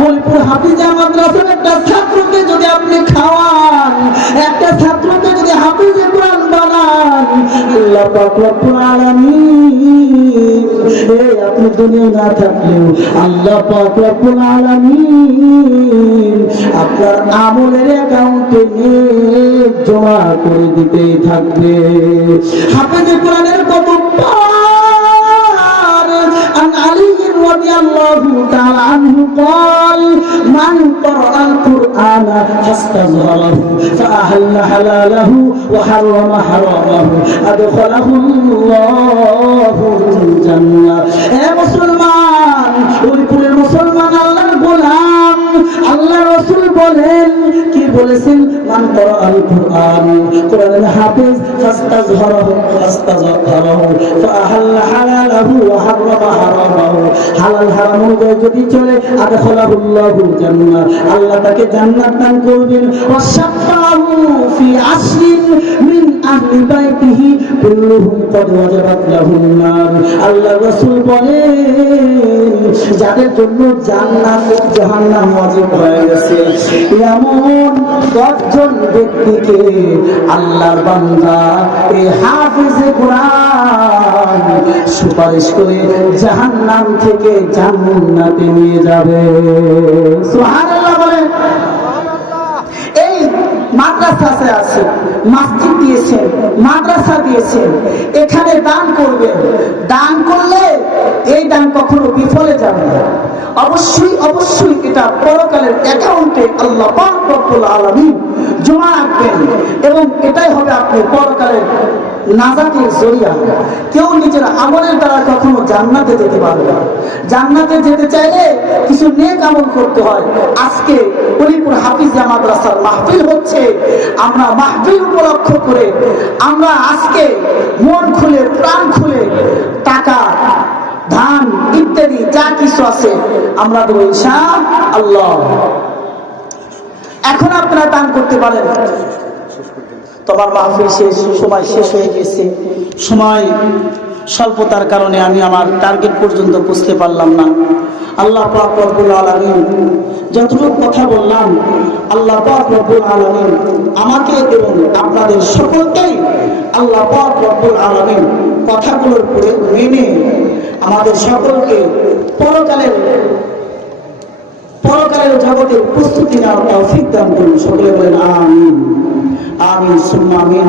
ওইপুর হাফিজা মাদ্রাসার একটা ছাত্রকে যদি আপনি খাওয়ান, একটা ছাত্রকে যদি হাফিজে কোরআন বানান, আল্লাহ পাক রব্বুল আলামিন, এই আপনি দুনিয়ায় না থাকলেও আল্লাহ পাক রব্বুল আলামিন আপনার আমলের অ্যাকাউন্টে নেক জমা করে দিতেই থাকবে। হাফেজে কোরআনের কত عن علي رضي الله تعالى عنه قال من قرأ القرآن فاستظهره فأحل حلاله وحرم حرامه أدخله الله الجنة. يا مسلمان ওইপুর মুসলমান আল্লাহর গোলাম, আল্লাহ রাসূল বলেন, কি বলেছেন? মান কোরআন কোরআন, কোরআনের হাফেজ ফাস্তাজহারাহু ফাআহাল্লা হালালাহু ওয়া হারামা হারামাহু, হালাল হারাম অনুযায়ী যদি চলে, আদখালাহুল্লাহুল জান্নাহ, আল্লাহ তাকে জান্নাত দান করবেন। ওয়া শাফাহু ফি আশরিন মিন আহলি বাইতিহি কুল্লুহুম ক্বাদ ওয়াজাবাত লাহুন নার। আল্লাহ রাসূল বলেন, যাদের জন্য জান্নাত ও জাহান্নাম ওয়াজিব হয়ে গেছে, এমন 10 জন ব্যক্তিকে আল্লাহর বান্দা এই হাফেজে কোরআন সুপারিশ করে জাহান্নাম থেকে জান্নাতে নিয়ে যাবে। সুবহানাল্লাহ বলেন। এই মাদ্রাসা আছে, মসজিদ দিয়েছেন, মাদ্রাসা দিয়েছেন, এখানে দান করবেন। দান করলে এই দান কখনো বিফলে যাবে না। অবশ্যই অবশ্যই এটা পরকালের অ্যাকাউন্টে আল্লাহ পাক রব্বুল আলামিন জমা রাখবেন, এবং এটাই হবে আপনি পরকালের নাজাতের জরিয়া। কেউ নিজের আমলের দ্বারা কখনো জান্নাতে যেতে পারবে না। জান্নাতে যেতে চাইলে কিছু নেক আমল করতে হয়। আজকে অলিপুর হাফিজা মাদ্রাসার মাহফিল হচ্ছে, আমরা মাহফিল উপলক্ষ করে আমরা আজকে মন খুলে প্রাণ খুলে টাকা, ধান ইত্যাদি যা কিছু আছে আমরা দেবো ইনশাআল্লাহ। এখন আপনারা দান করতে পারেন। তোমার মাহফিল শেষ, সময় শেষ হয়ে গেছে, সময় স্বল্পতার কারণে আমি আমার টার্গেট পর্যন্ত পৌঁছতে পারলাম না। আল্লাহ পাক রব্বুল আলামিন যতটুকু কথা বললাম, আল্লাহ পাক রব্বুল আলামিন আমাকে এবং আপনাদের সকলকেই আল্লাহ পাক রব্বুল আলামিন কথাগুলোর উপরে মেনে আমাদের সকলকে পরকালের জগতের প্রস্তুতি নেওয়ার তৌফিক দান করুন। সকলে বলেন আমিন, আমিন সুম্মা আমিন।